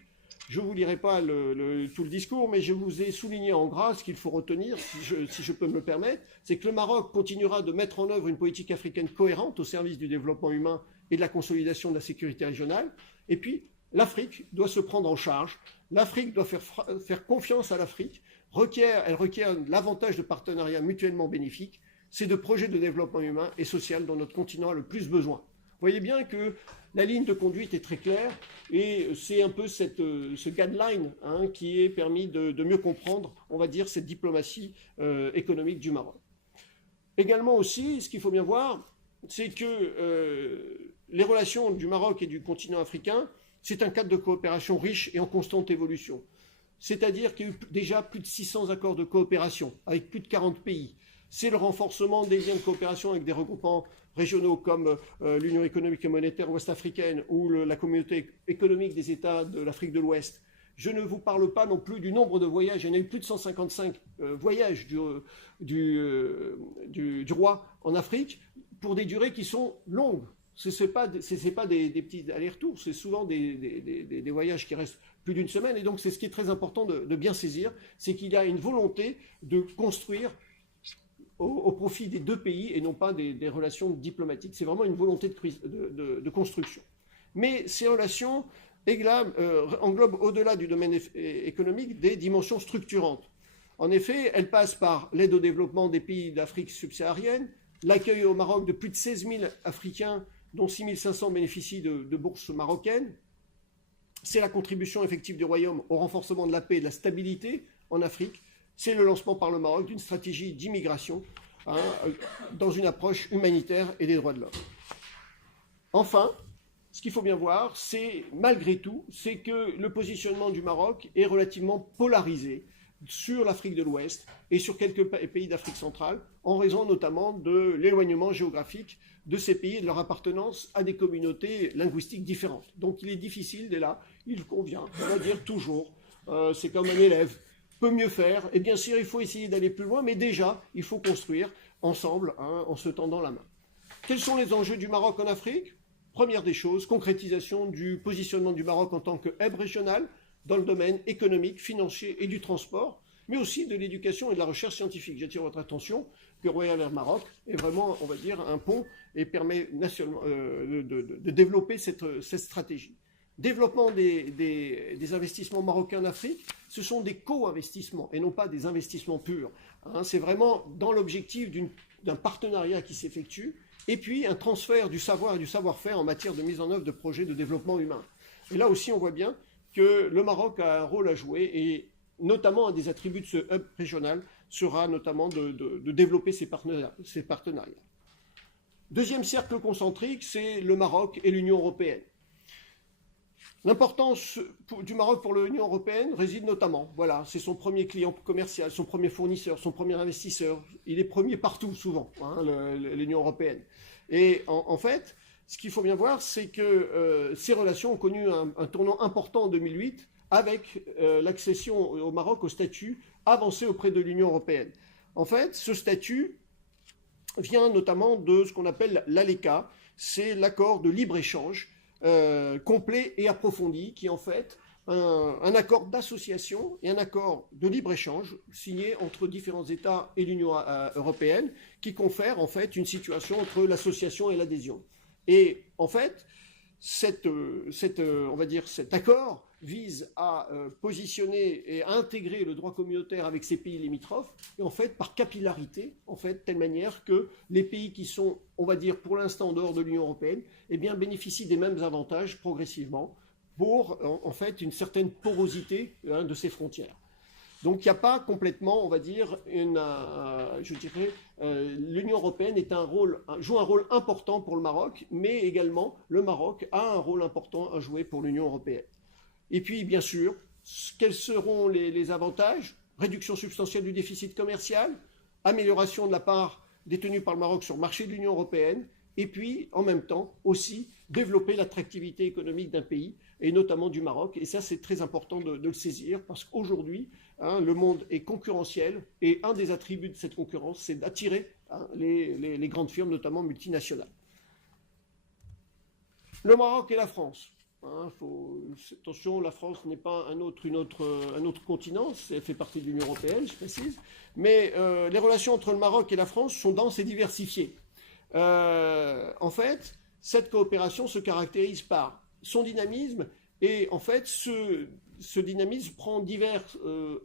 Je ne vous lirai pas tout le discours, mais je vous ai souligné en gras ce qu'il faut retenir, si je peux me le permettre, c'est que le Maroc continuera de mettre en œuvre une politique africaine cohérente au service du développement humain et de la consolidation de la sécurité régionale. Et puis, l'Afrique doit se prendre en charge. L'Afrique doit faire confiance à l'Afrique. Elle requiert l'avantage de partenariats mutuellement bénéfiques. C'est de projets de développement humain et social dont notre continent a le plus besoin. Vous voyez bien que la ligne de conduite est très claire, et c'est un peu ce guideline qui est permis de mieux comprendre, on va dire, cette diplomatie économique du Maroc. Également aussi, ce qu'il faut bien voir, c'est que les relations du Maroc et du continent africain, c'est un cadre de coopération riche et en constante évolution. C'est-à-dire qu'il y a eu déjà plus de 600 accords de coopération avec plus de 40 pays. C'est le renforcement des liens de coopération avec des regroupements régionaux comme l'Union économique et monétaire ouest-africaine ou la communauté économique des États de l'Afrique de l'Ouest. Je ne vous parle pas non plus du nombre de voyages. Il y en a eu plus de 155 voyages du roi en Afrique pour des durées qui sont longues. Ce n'est pas des petits allers-retours, c'est souvent des voyages qui restent plus d'une semaine. Et donc c'est ce qui est très important de bien saisir, c'est qu'il y a une volonté de construire au profit des deux pays et non pas des relations diplomatiques. C'est vraiment une volonté de construction. Mais ces relations englobent au-delà du domaine économique des dimensions structurantes. En effet, elles passent par l'aide au développement des pays d'Afrique subsaharienne, l'accueil au Maroc de plus de 16 000 Africains, dont 6 500 bénéficient de bourses marocaines. C'est la contribution effective du Royaume au renforcement de la paix et de la stabilité en Afrique. C'est le lancement par le Maroc d'une stratégie d'immigration dans une approche humanitaire et des droits de l'homme. Enfin, ce qu'il faut bien voir, c'est malgré tout, c'est que le positionnement du Maroc est relativement polarisé sur l'Afrique de l'Ouest et sur quelques pays d'Afrique centrale, en raison notamment de l'éloignement géographique de ces pays et de leur appartenance à des communautés linguistiques différentes. Donc il est difficile, dès là, il convient, on va dire toujours, c'est comme un élève, peut mieux faire, et bien sûr il faut essayer d'aller plus loin, mais déjà il faut construire ensemble, en se tendant la main. Quels sont les enjeux du Maroc en Afrique ? Première des choses, concrétisation du positionnement du Maroc en tant que hub régional dans le domaine économique, financier et du transport. mais aussi de l'éducation et de la recherche scientifique. J'attire votre attention que Royal Air Maroc est vraiment, on va dire, un pont et permet de développer cette stratégie. Développement des investissements marocains en Afrique, ce sont des co-investissements et non pas des investissements purs. C'est vraiment dans l'objectif d'un partenariat qui s'effectue et puis un transfert du savoir et du savoir-faire en matière de mise en œuvre de projets de développement humain. Et là aussi, on voit bien que le Maroc a un rôle à jouer et notamment un des attributs de ce hub régional sera notamment de développer ces partenariats. Deuxième cercle concentrique, c'est le Maroc et l'Union européenne. L'importance du Maroc pour l'Union européenne réside notamment, voilà, c'est son premier client commercial, son premier fournisseur, son premier investisseur. Il est premier partout, souvent, l'Union européenne. Et en fait, ce qu'il faut bien voir, c'est que ces relations ont connu un tournant important en 2008 avec l'accession au Maroc au statut avancé auprès de l'Union européenne. En fait, ce statut vient notamment de ce qu'on appelle l'ALECA, c'est l'accord de libre-échange complet et approfondi, qui est en fait un accord d'association et un accord de libre-échange signé entre différents États et l'Union européenne, qui confère en fait une situation entre l'association et l'adhésion. Et en fait, on va dire, cet accord vise à positionner et à intégrer le droit communautaire avec ces pays limitrophes, et en fait par capillarité, en fait, de telle manière que les pays qui sont, on va dire, pour l'instant en dehors de l'Union européenne, eh bien, bénéficient des mêmes avantages progressivement pour, en fait, une certaine porosité de ces frontières. Donc, il n'y a pas complètement, on va dire, je dirais, l'Union européenne joue un rôle important pour le Maroc, mais également le Maroc a un rôle important à jouer pour l'Union européenne. Et puis, bien sûr, quels seront les avantages? Réduction substantielle du déficit commercial, amélioration de la part détenue par le Maroc sur le marché de l'Union européenne, et puis, en même temps, aussi, développer l'attractivité économique d'un pays, et notamment du Maroc. Et ça, c'est très important de le saisir, parce qu'aujourd'hui, le monde est concurrentiel, et un des attributs de cette concurrence, c'est d'attirer les grandes firmes, notamment multinationales. Le Maroc et la France. Attention, la France n'est pas un autre continent, elle fait partie de l'Union européenne, je précise, mais les relations entre le Maroc et la France sont denses et diversifiées. En fait, cette coopération se caractérise par son dynamisme et en fait, ce dynamisme prend divers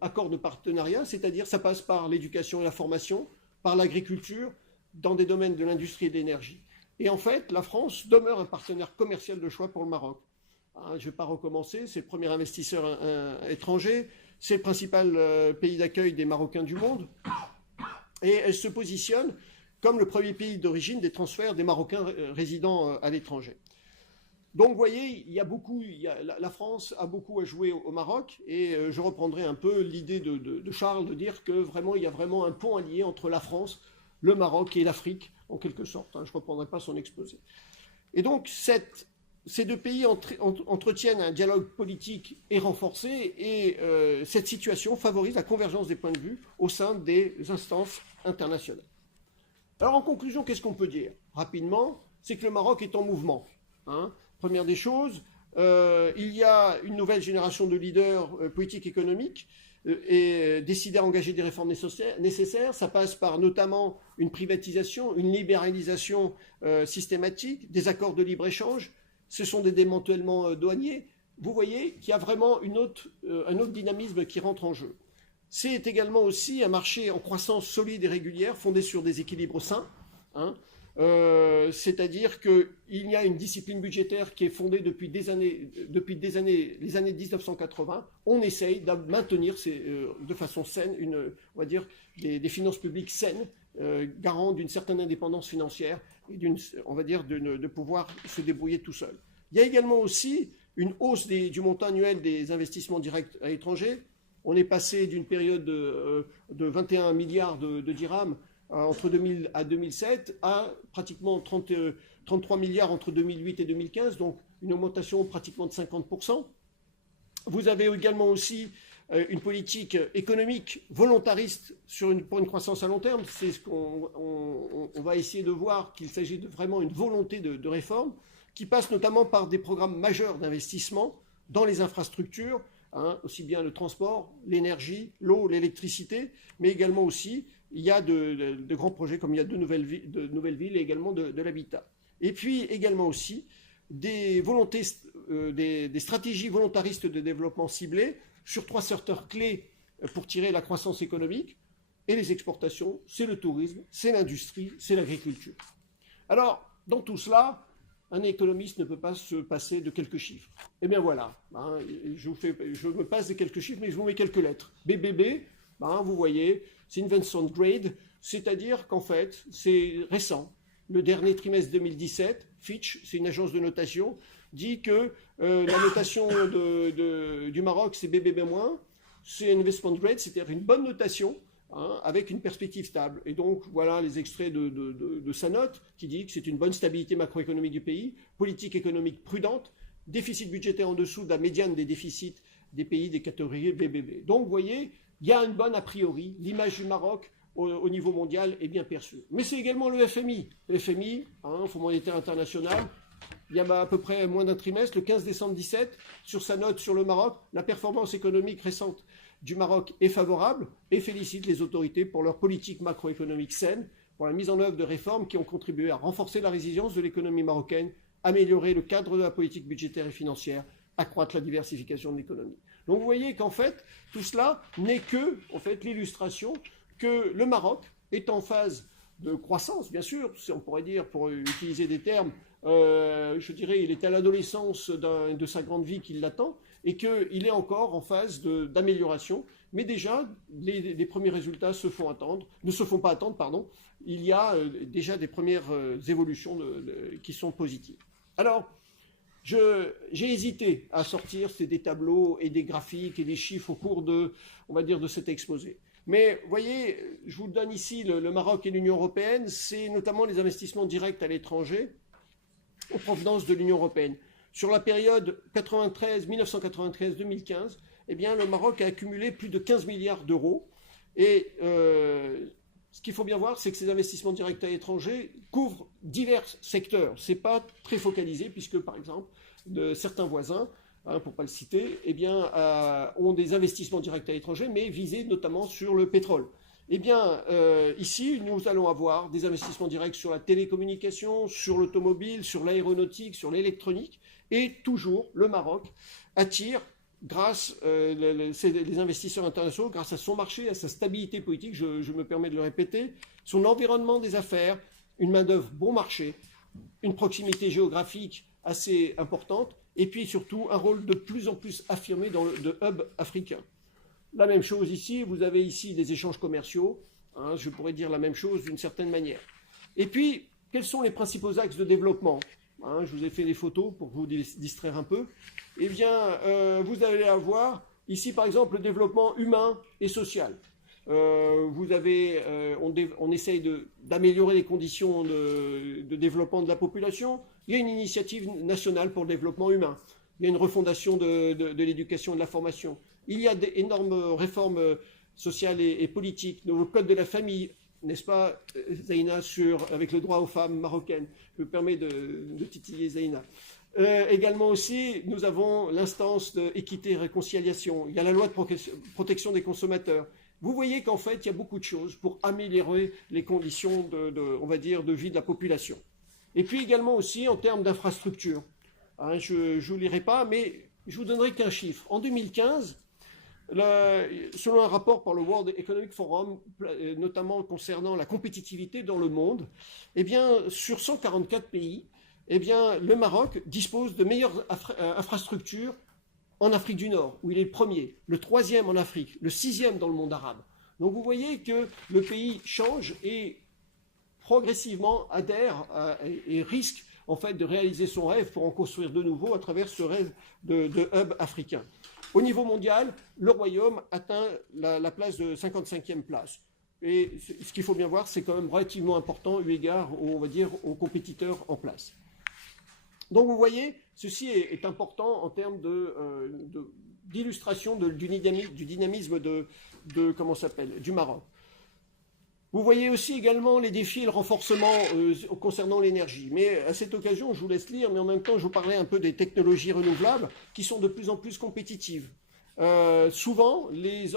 accords de partenariat, c'est-à-dire ça passe par l'éducation et la formation, par l'agriculture, dans des domaines de l'industrie et de l'énergie. Et en fait, la France demeure un partenaire commercial de choix pour le Maroc. Je ne vais pas recommencer, c'est le premier investisseur étranger, c'est le principal pays d'accueil des Marocains du monde, et elle se positionne comme le premier pays d'origine des transferts des Marocains résidant à l'étranger. Donc vous voyez, la France a beaucoup à jouer au Maroc, et je reprendrai un peu l'idée de Charles de dire que vraiment il y a vraiment un pont allié entre la France, le Maroc et l'Afrique, en quelque sorte. Je ne reprendrai pas son exposé. Et donc ces deux pays entretiennent un dialogue politique et renforcé, et cette situation favorise la convergence des points de vue au sein des instances internationales. Alors en conclusion, qu'est-ce qu'on peut dire? Rapidement, c'est que le Maroc est en mouvement. Première des choses, il y a une nouvelle génération de leaders politiques économiques et décidés à engager des réformes nécessaires. Ça passe par notamment une privatisation, une libéralisation systématique, des accords de libre-échange. Ce sont des démantèlements douaniers. Vous voyez qu'il y a vraiment un autre dynamisme qui rentre en jeu. C'est également aussi un marché en croissance solide et régulière, fondé sur des équilibres sains. C'est-à-dire qu'il y a une discipline budgétaire qui est fondée depuis les années 1980. On essaye de maintenir de façon saine, on va dire, des finances publiques saines, garant d'une certaine indépendance financière et on va dire, de pouvoir se débrouiller tout seul. Il y a également aussi une hausse du montant annuel des investissements directs à l'étranger. On est passé d'une période de 21 milliards de dirhams entre 2000 à 2007 à pratiquement 33 milliards entre 2008 et 2015, donc une augmentation pratiquement de 50%. Vous avez également aussi une politique économique volontariste pour une croissance à long terme. C'est ce qu'on va essayer de voir, qu'il s'agit de vraiment une volonté de réforme qui passe notamment par des programmes majeurs d'investissement dans les infrastructures, hein, aussi bien le transport, l'énergie, l'eau, l'électricité, mais également aussi, il y a de grands projets comme il y a de nouvelles villes et également de l'habitat. Et puis également aussi des volontés, des stratégies volontaristes de développement ciblées sur 3 secteurs clés pour tirer la croissance économique et les exportations, c'est le tourisme, c'est l'industrie, c'est l'agriculture. Alors, dans tout cela, un économiste ne peut pas se passer de quelques chiffres. Eh bien voilà, hein, je me passe de quelques chiffres, mais je vous mets quelques lettres. BBB, vous voyez, c'est Investment Grade, c'est-à-dire qu'en fait, c'est récent. Le dernier trimestre 2017, Fitch, c'est une agence de notation, dit que la notation du Maroc, c'est BBB-, c'est Investment Grade, c'est-à-dire une bonne notation, hein, avec une perspective stable. Et donc, voilà les extraits de sa note, qui dit que c'est une bonne stabilité macroéconomique du pays, politique économique prudente, déficit budgétaire en dessous de la médiane des déficits des pays des catégories BBB. Donc, vous voyez, il y a une bonne a priori, l'image du Maroc au niveau mondial est bien perçue. Mais c'est également le FMI. Le FMI, hein, Fonds monétaire international, il y a à peu près moins d'un trimestre, le 15 décembre 2017, sur sa note sur le Maroc, la performance économique récente du Maroc est favorable et félicite les autorités pour leur politique macroéconomique saine, pour la mise en œuvre de réformes qui ont contribué à renforcer la résilience de l'économie marocaine, améliorer le cadre de la politique budgétaire et financière, accroître la diversification de l'économie. Donc vous voyez qu'en fait, tout cela n'est que l'illustration que le Maroc est en phase de croissance, bien sûr, si on pourrait dire, pour utiliser des termes, je dirais, il est à l'adolescence de sa grande vie qui l'attend, et qu'il est encore en phase d'amélioration, mais déjà, les premiers résultats ne se font pas attendre. Il y a déjà des premières évolutions qui sont positives. Alors, j'ai hésité à sortir des tableaux et des graphiques et des chiffres au cours de cet exposé. Mais vous voyez, je vous donne ici le Maroc et l'Union européenne, c'est notamment les investissements directs à l'étranger en provenance de l'Union européenne. Sur la période 1993-2015, eh bien, le Maroc a accumulé plus de 15 milliards d'euros. Et ce qu'il faut bien voir, c'est que ces investissements directs à l'étranger couvrent divers secteurs. Ce n'est pas très focalisé, puisque, par exemple, certains voisins, pour ne pas le citer, eh bien, ont des investissements directs à l'étranger, mais visés notamment sur le pétrole. Eh bien, ici, nous allons avoir des investissements directs sur la télécommunication, sur l'automobile, sur l'aéronautique, sur l'électronique, et toujours, le Maroc attire, grâce les investisseurs internationaux, grâce à son marché, à sa stabilité politique, je me permets de le répéter, son environnement des affaires, une main-d'œuvre bon marché, une proximité géographique assez importante, et puis surtout un rôle de plus en plus affirmé de hub africain. La même chose ici, vous avez ici des échanges commerciaux, hein, je pourrais dire la même chose d'une certaine manière. Et puis, quels sont les principaux axes de développement, hein, je vous ai fait des photos pour vous distraire un peu. Eh bien, vous allez avoir ici, par exemple, le développement humain et social. On essaye d'améliorer les conditions de développement de la population. Il y a une initiative nationale pour le développement humain. Il y a une refondation de l'éducation et de la formation. Il y a d'énormes réformes sociales et politiques. Le code de la famille, n'est-ce pas, Zaina, avec le droit aux femmes marocaines. Je me permets de titiller Zaina. Également aussi, nous avons l'instance d'équité et réconciliation. Il y a la loi de protection des consommateurs. Vous voyez qu'en fait, il y a beaucoup de choses pour améliorer les conditions de vie de la population. Et puis également aussi en termes d'infrastructures. Hein, je ne vous lirai pas, mais je vous donnerai qu'un chiffre. En 2015, selon un rapport par le World Economic Forum, notamment concernant la compétitivité dans le monde, eh bien, sur 144 pays, eh bien, le Maroc dispose de meilleures infrastructures en Afrique du Nord, où il est le premier, le 3e en Afrique, le 6e dans le monde arabe. Donc vous voyez que le pays change et progressivement adhère et risque en fait de réaliser son rêve pour en construire de nouveau à travers ce rêve de hub africain. Au niveau mondial, le Royaume atteint la place de 55e place. Et ce qu'il faut bien voir, c'est quand même relativement important eu égard, on va dire, aux compétiteurs en place. Donc vous voyez, ceci est important en termes d'illustration du dynamisme du Maroc. Vous voyez aussi également les défis et le renforcement concernant l'énergie. Mais à cette occasion, je vous laisse lire, mais en même temps, je vous parlais un peu des technologies renouvelables qui sont de plus en plus compétitives. souvent, les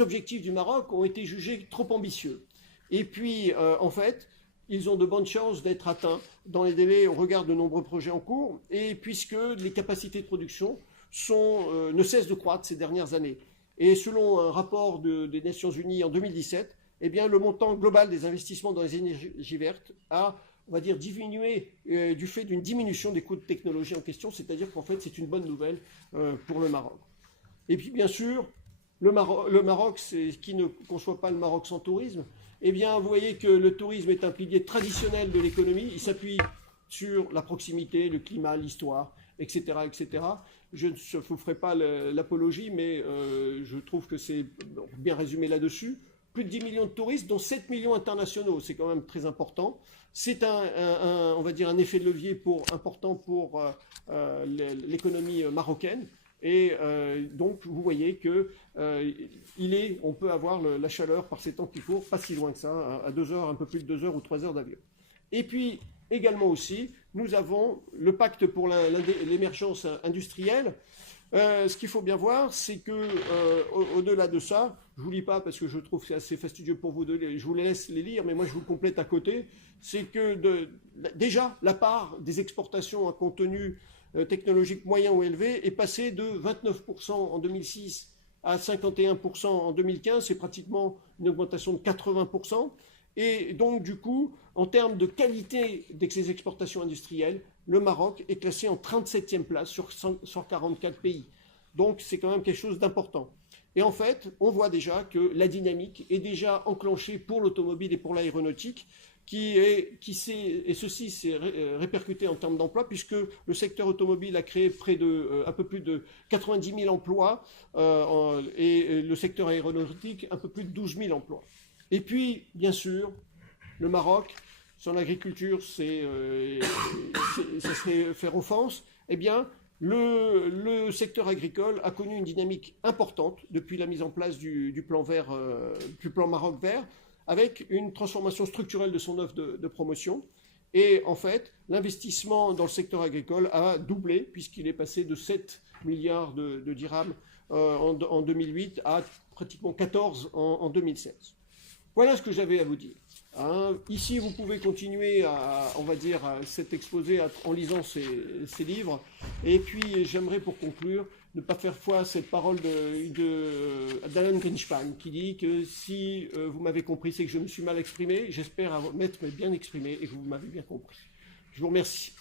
objectifs du Maroc ont été jugés trop ambitieux. Et puis, en fait, ils ont de bonnes chances d'être atteints dans les délais au regard de nombreux projets en cours, et puisque les capacités de production ne cessent de croître ces dernières années. Et selon un rapport des Nations Unies en 2017, eh bien, le montant global des investissements dans les énergies vertes a, on va dire, diminué du fait d'une diminution des coûts de technologie en question, c'est-à-dire qu'en fait, c'est une bonne nouvelle pour le Maroc. Et puis, bien sûr, le Maroc, qui ne conçoit pas le Maroc sans tourisme, eh bien, vous voyez que le tourisme est un pilier traditionnel de l'économie. Il s'appuie sur la proximité, le climat, l'histoire, etc., etc. Je ne vous ferai pas l'apologie, mais je trouve que c'est bien résumé là-dessus. Plus de 10 millions de touristes, dont 7 millions internationaux. C'est quand même très important. C'est on va dire un effet de levier important pour l'économie marocaine. Et donc, vous voyez que on peut avoir la chaleur par ces temps qui courent, pas si loin que ça, à 2 heures, un peu plus de 2 heures ou 3 heures d'avion. Et puis, également aussi, nous avons le pacte pour l'émergence industrielle. Ce qu'il faut bien voir, c'est que au-delà de ça, je ne vous lis pas parce que je trouve que c'est assez fastidieux pour vous, je vous laisse les lire, mais moi je vous complète à côté, c'est que déjà la part des exportations à contenu technologique moyen ou élevé est passée de 29% en 2006 à 51% en 2015, c'est pratiquement une augmentation de 80%. Et donc, du coup, en termes de qualité de ces exportations industrielles, le Maroc est classé en 37e place sur 144 pays. Donc, c'est quand même quelque chose d'important. Et en fait, on voit déjà que la dynamique est déjà enclenchée pour l'automobile et pour l'aéronautique, et ceci s'est répercuté en termes d'emploi, puisque le secteur automobile a créé un peu plus de 90 000 emplois, et le secteur aéronautique un peu plus de 12 000 emplois. Et puis, bien sûr, le Maroc, son agriculture, ça serait faire offense. Eh bien, le secteur agricole a connu une dynamique importante depuis la mise en place du plan Maroc vert, avec une transformation structurelle de son offre de promotion. Et en fait, l'investissement dans le secteur agricole a doublé, puisqu'il est passé de 7 milliards de dirhams en 2008 à pratiquement 14 en 2016. Voilà ce que j'avais à vous dire. Ici, vous pouvez continuer cet exposé en lisant ces livres. Et puis, j'aimerais pour conclure ne pas faire foi à cette parole d'Alan Greenspan qui dit que si vous m'avez compris, c'est que je me suis mal exprimé. J'espère m'être bien exprimé et que vous m'avez bien compris. Je vous remercie.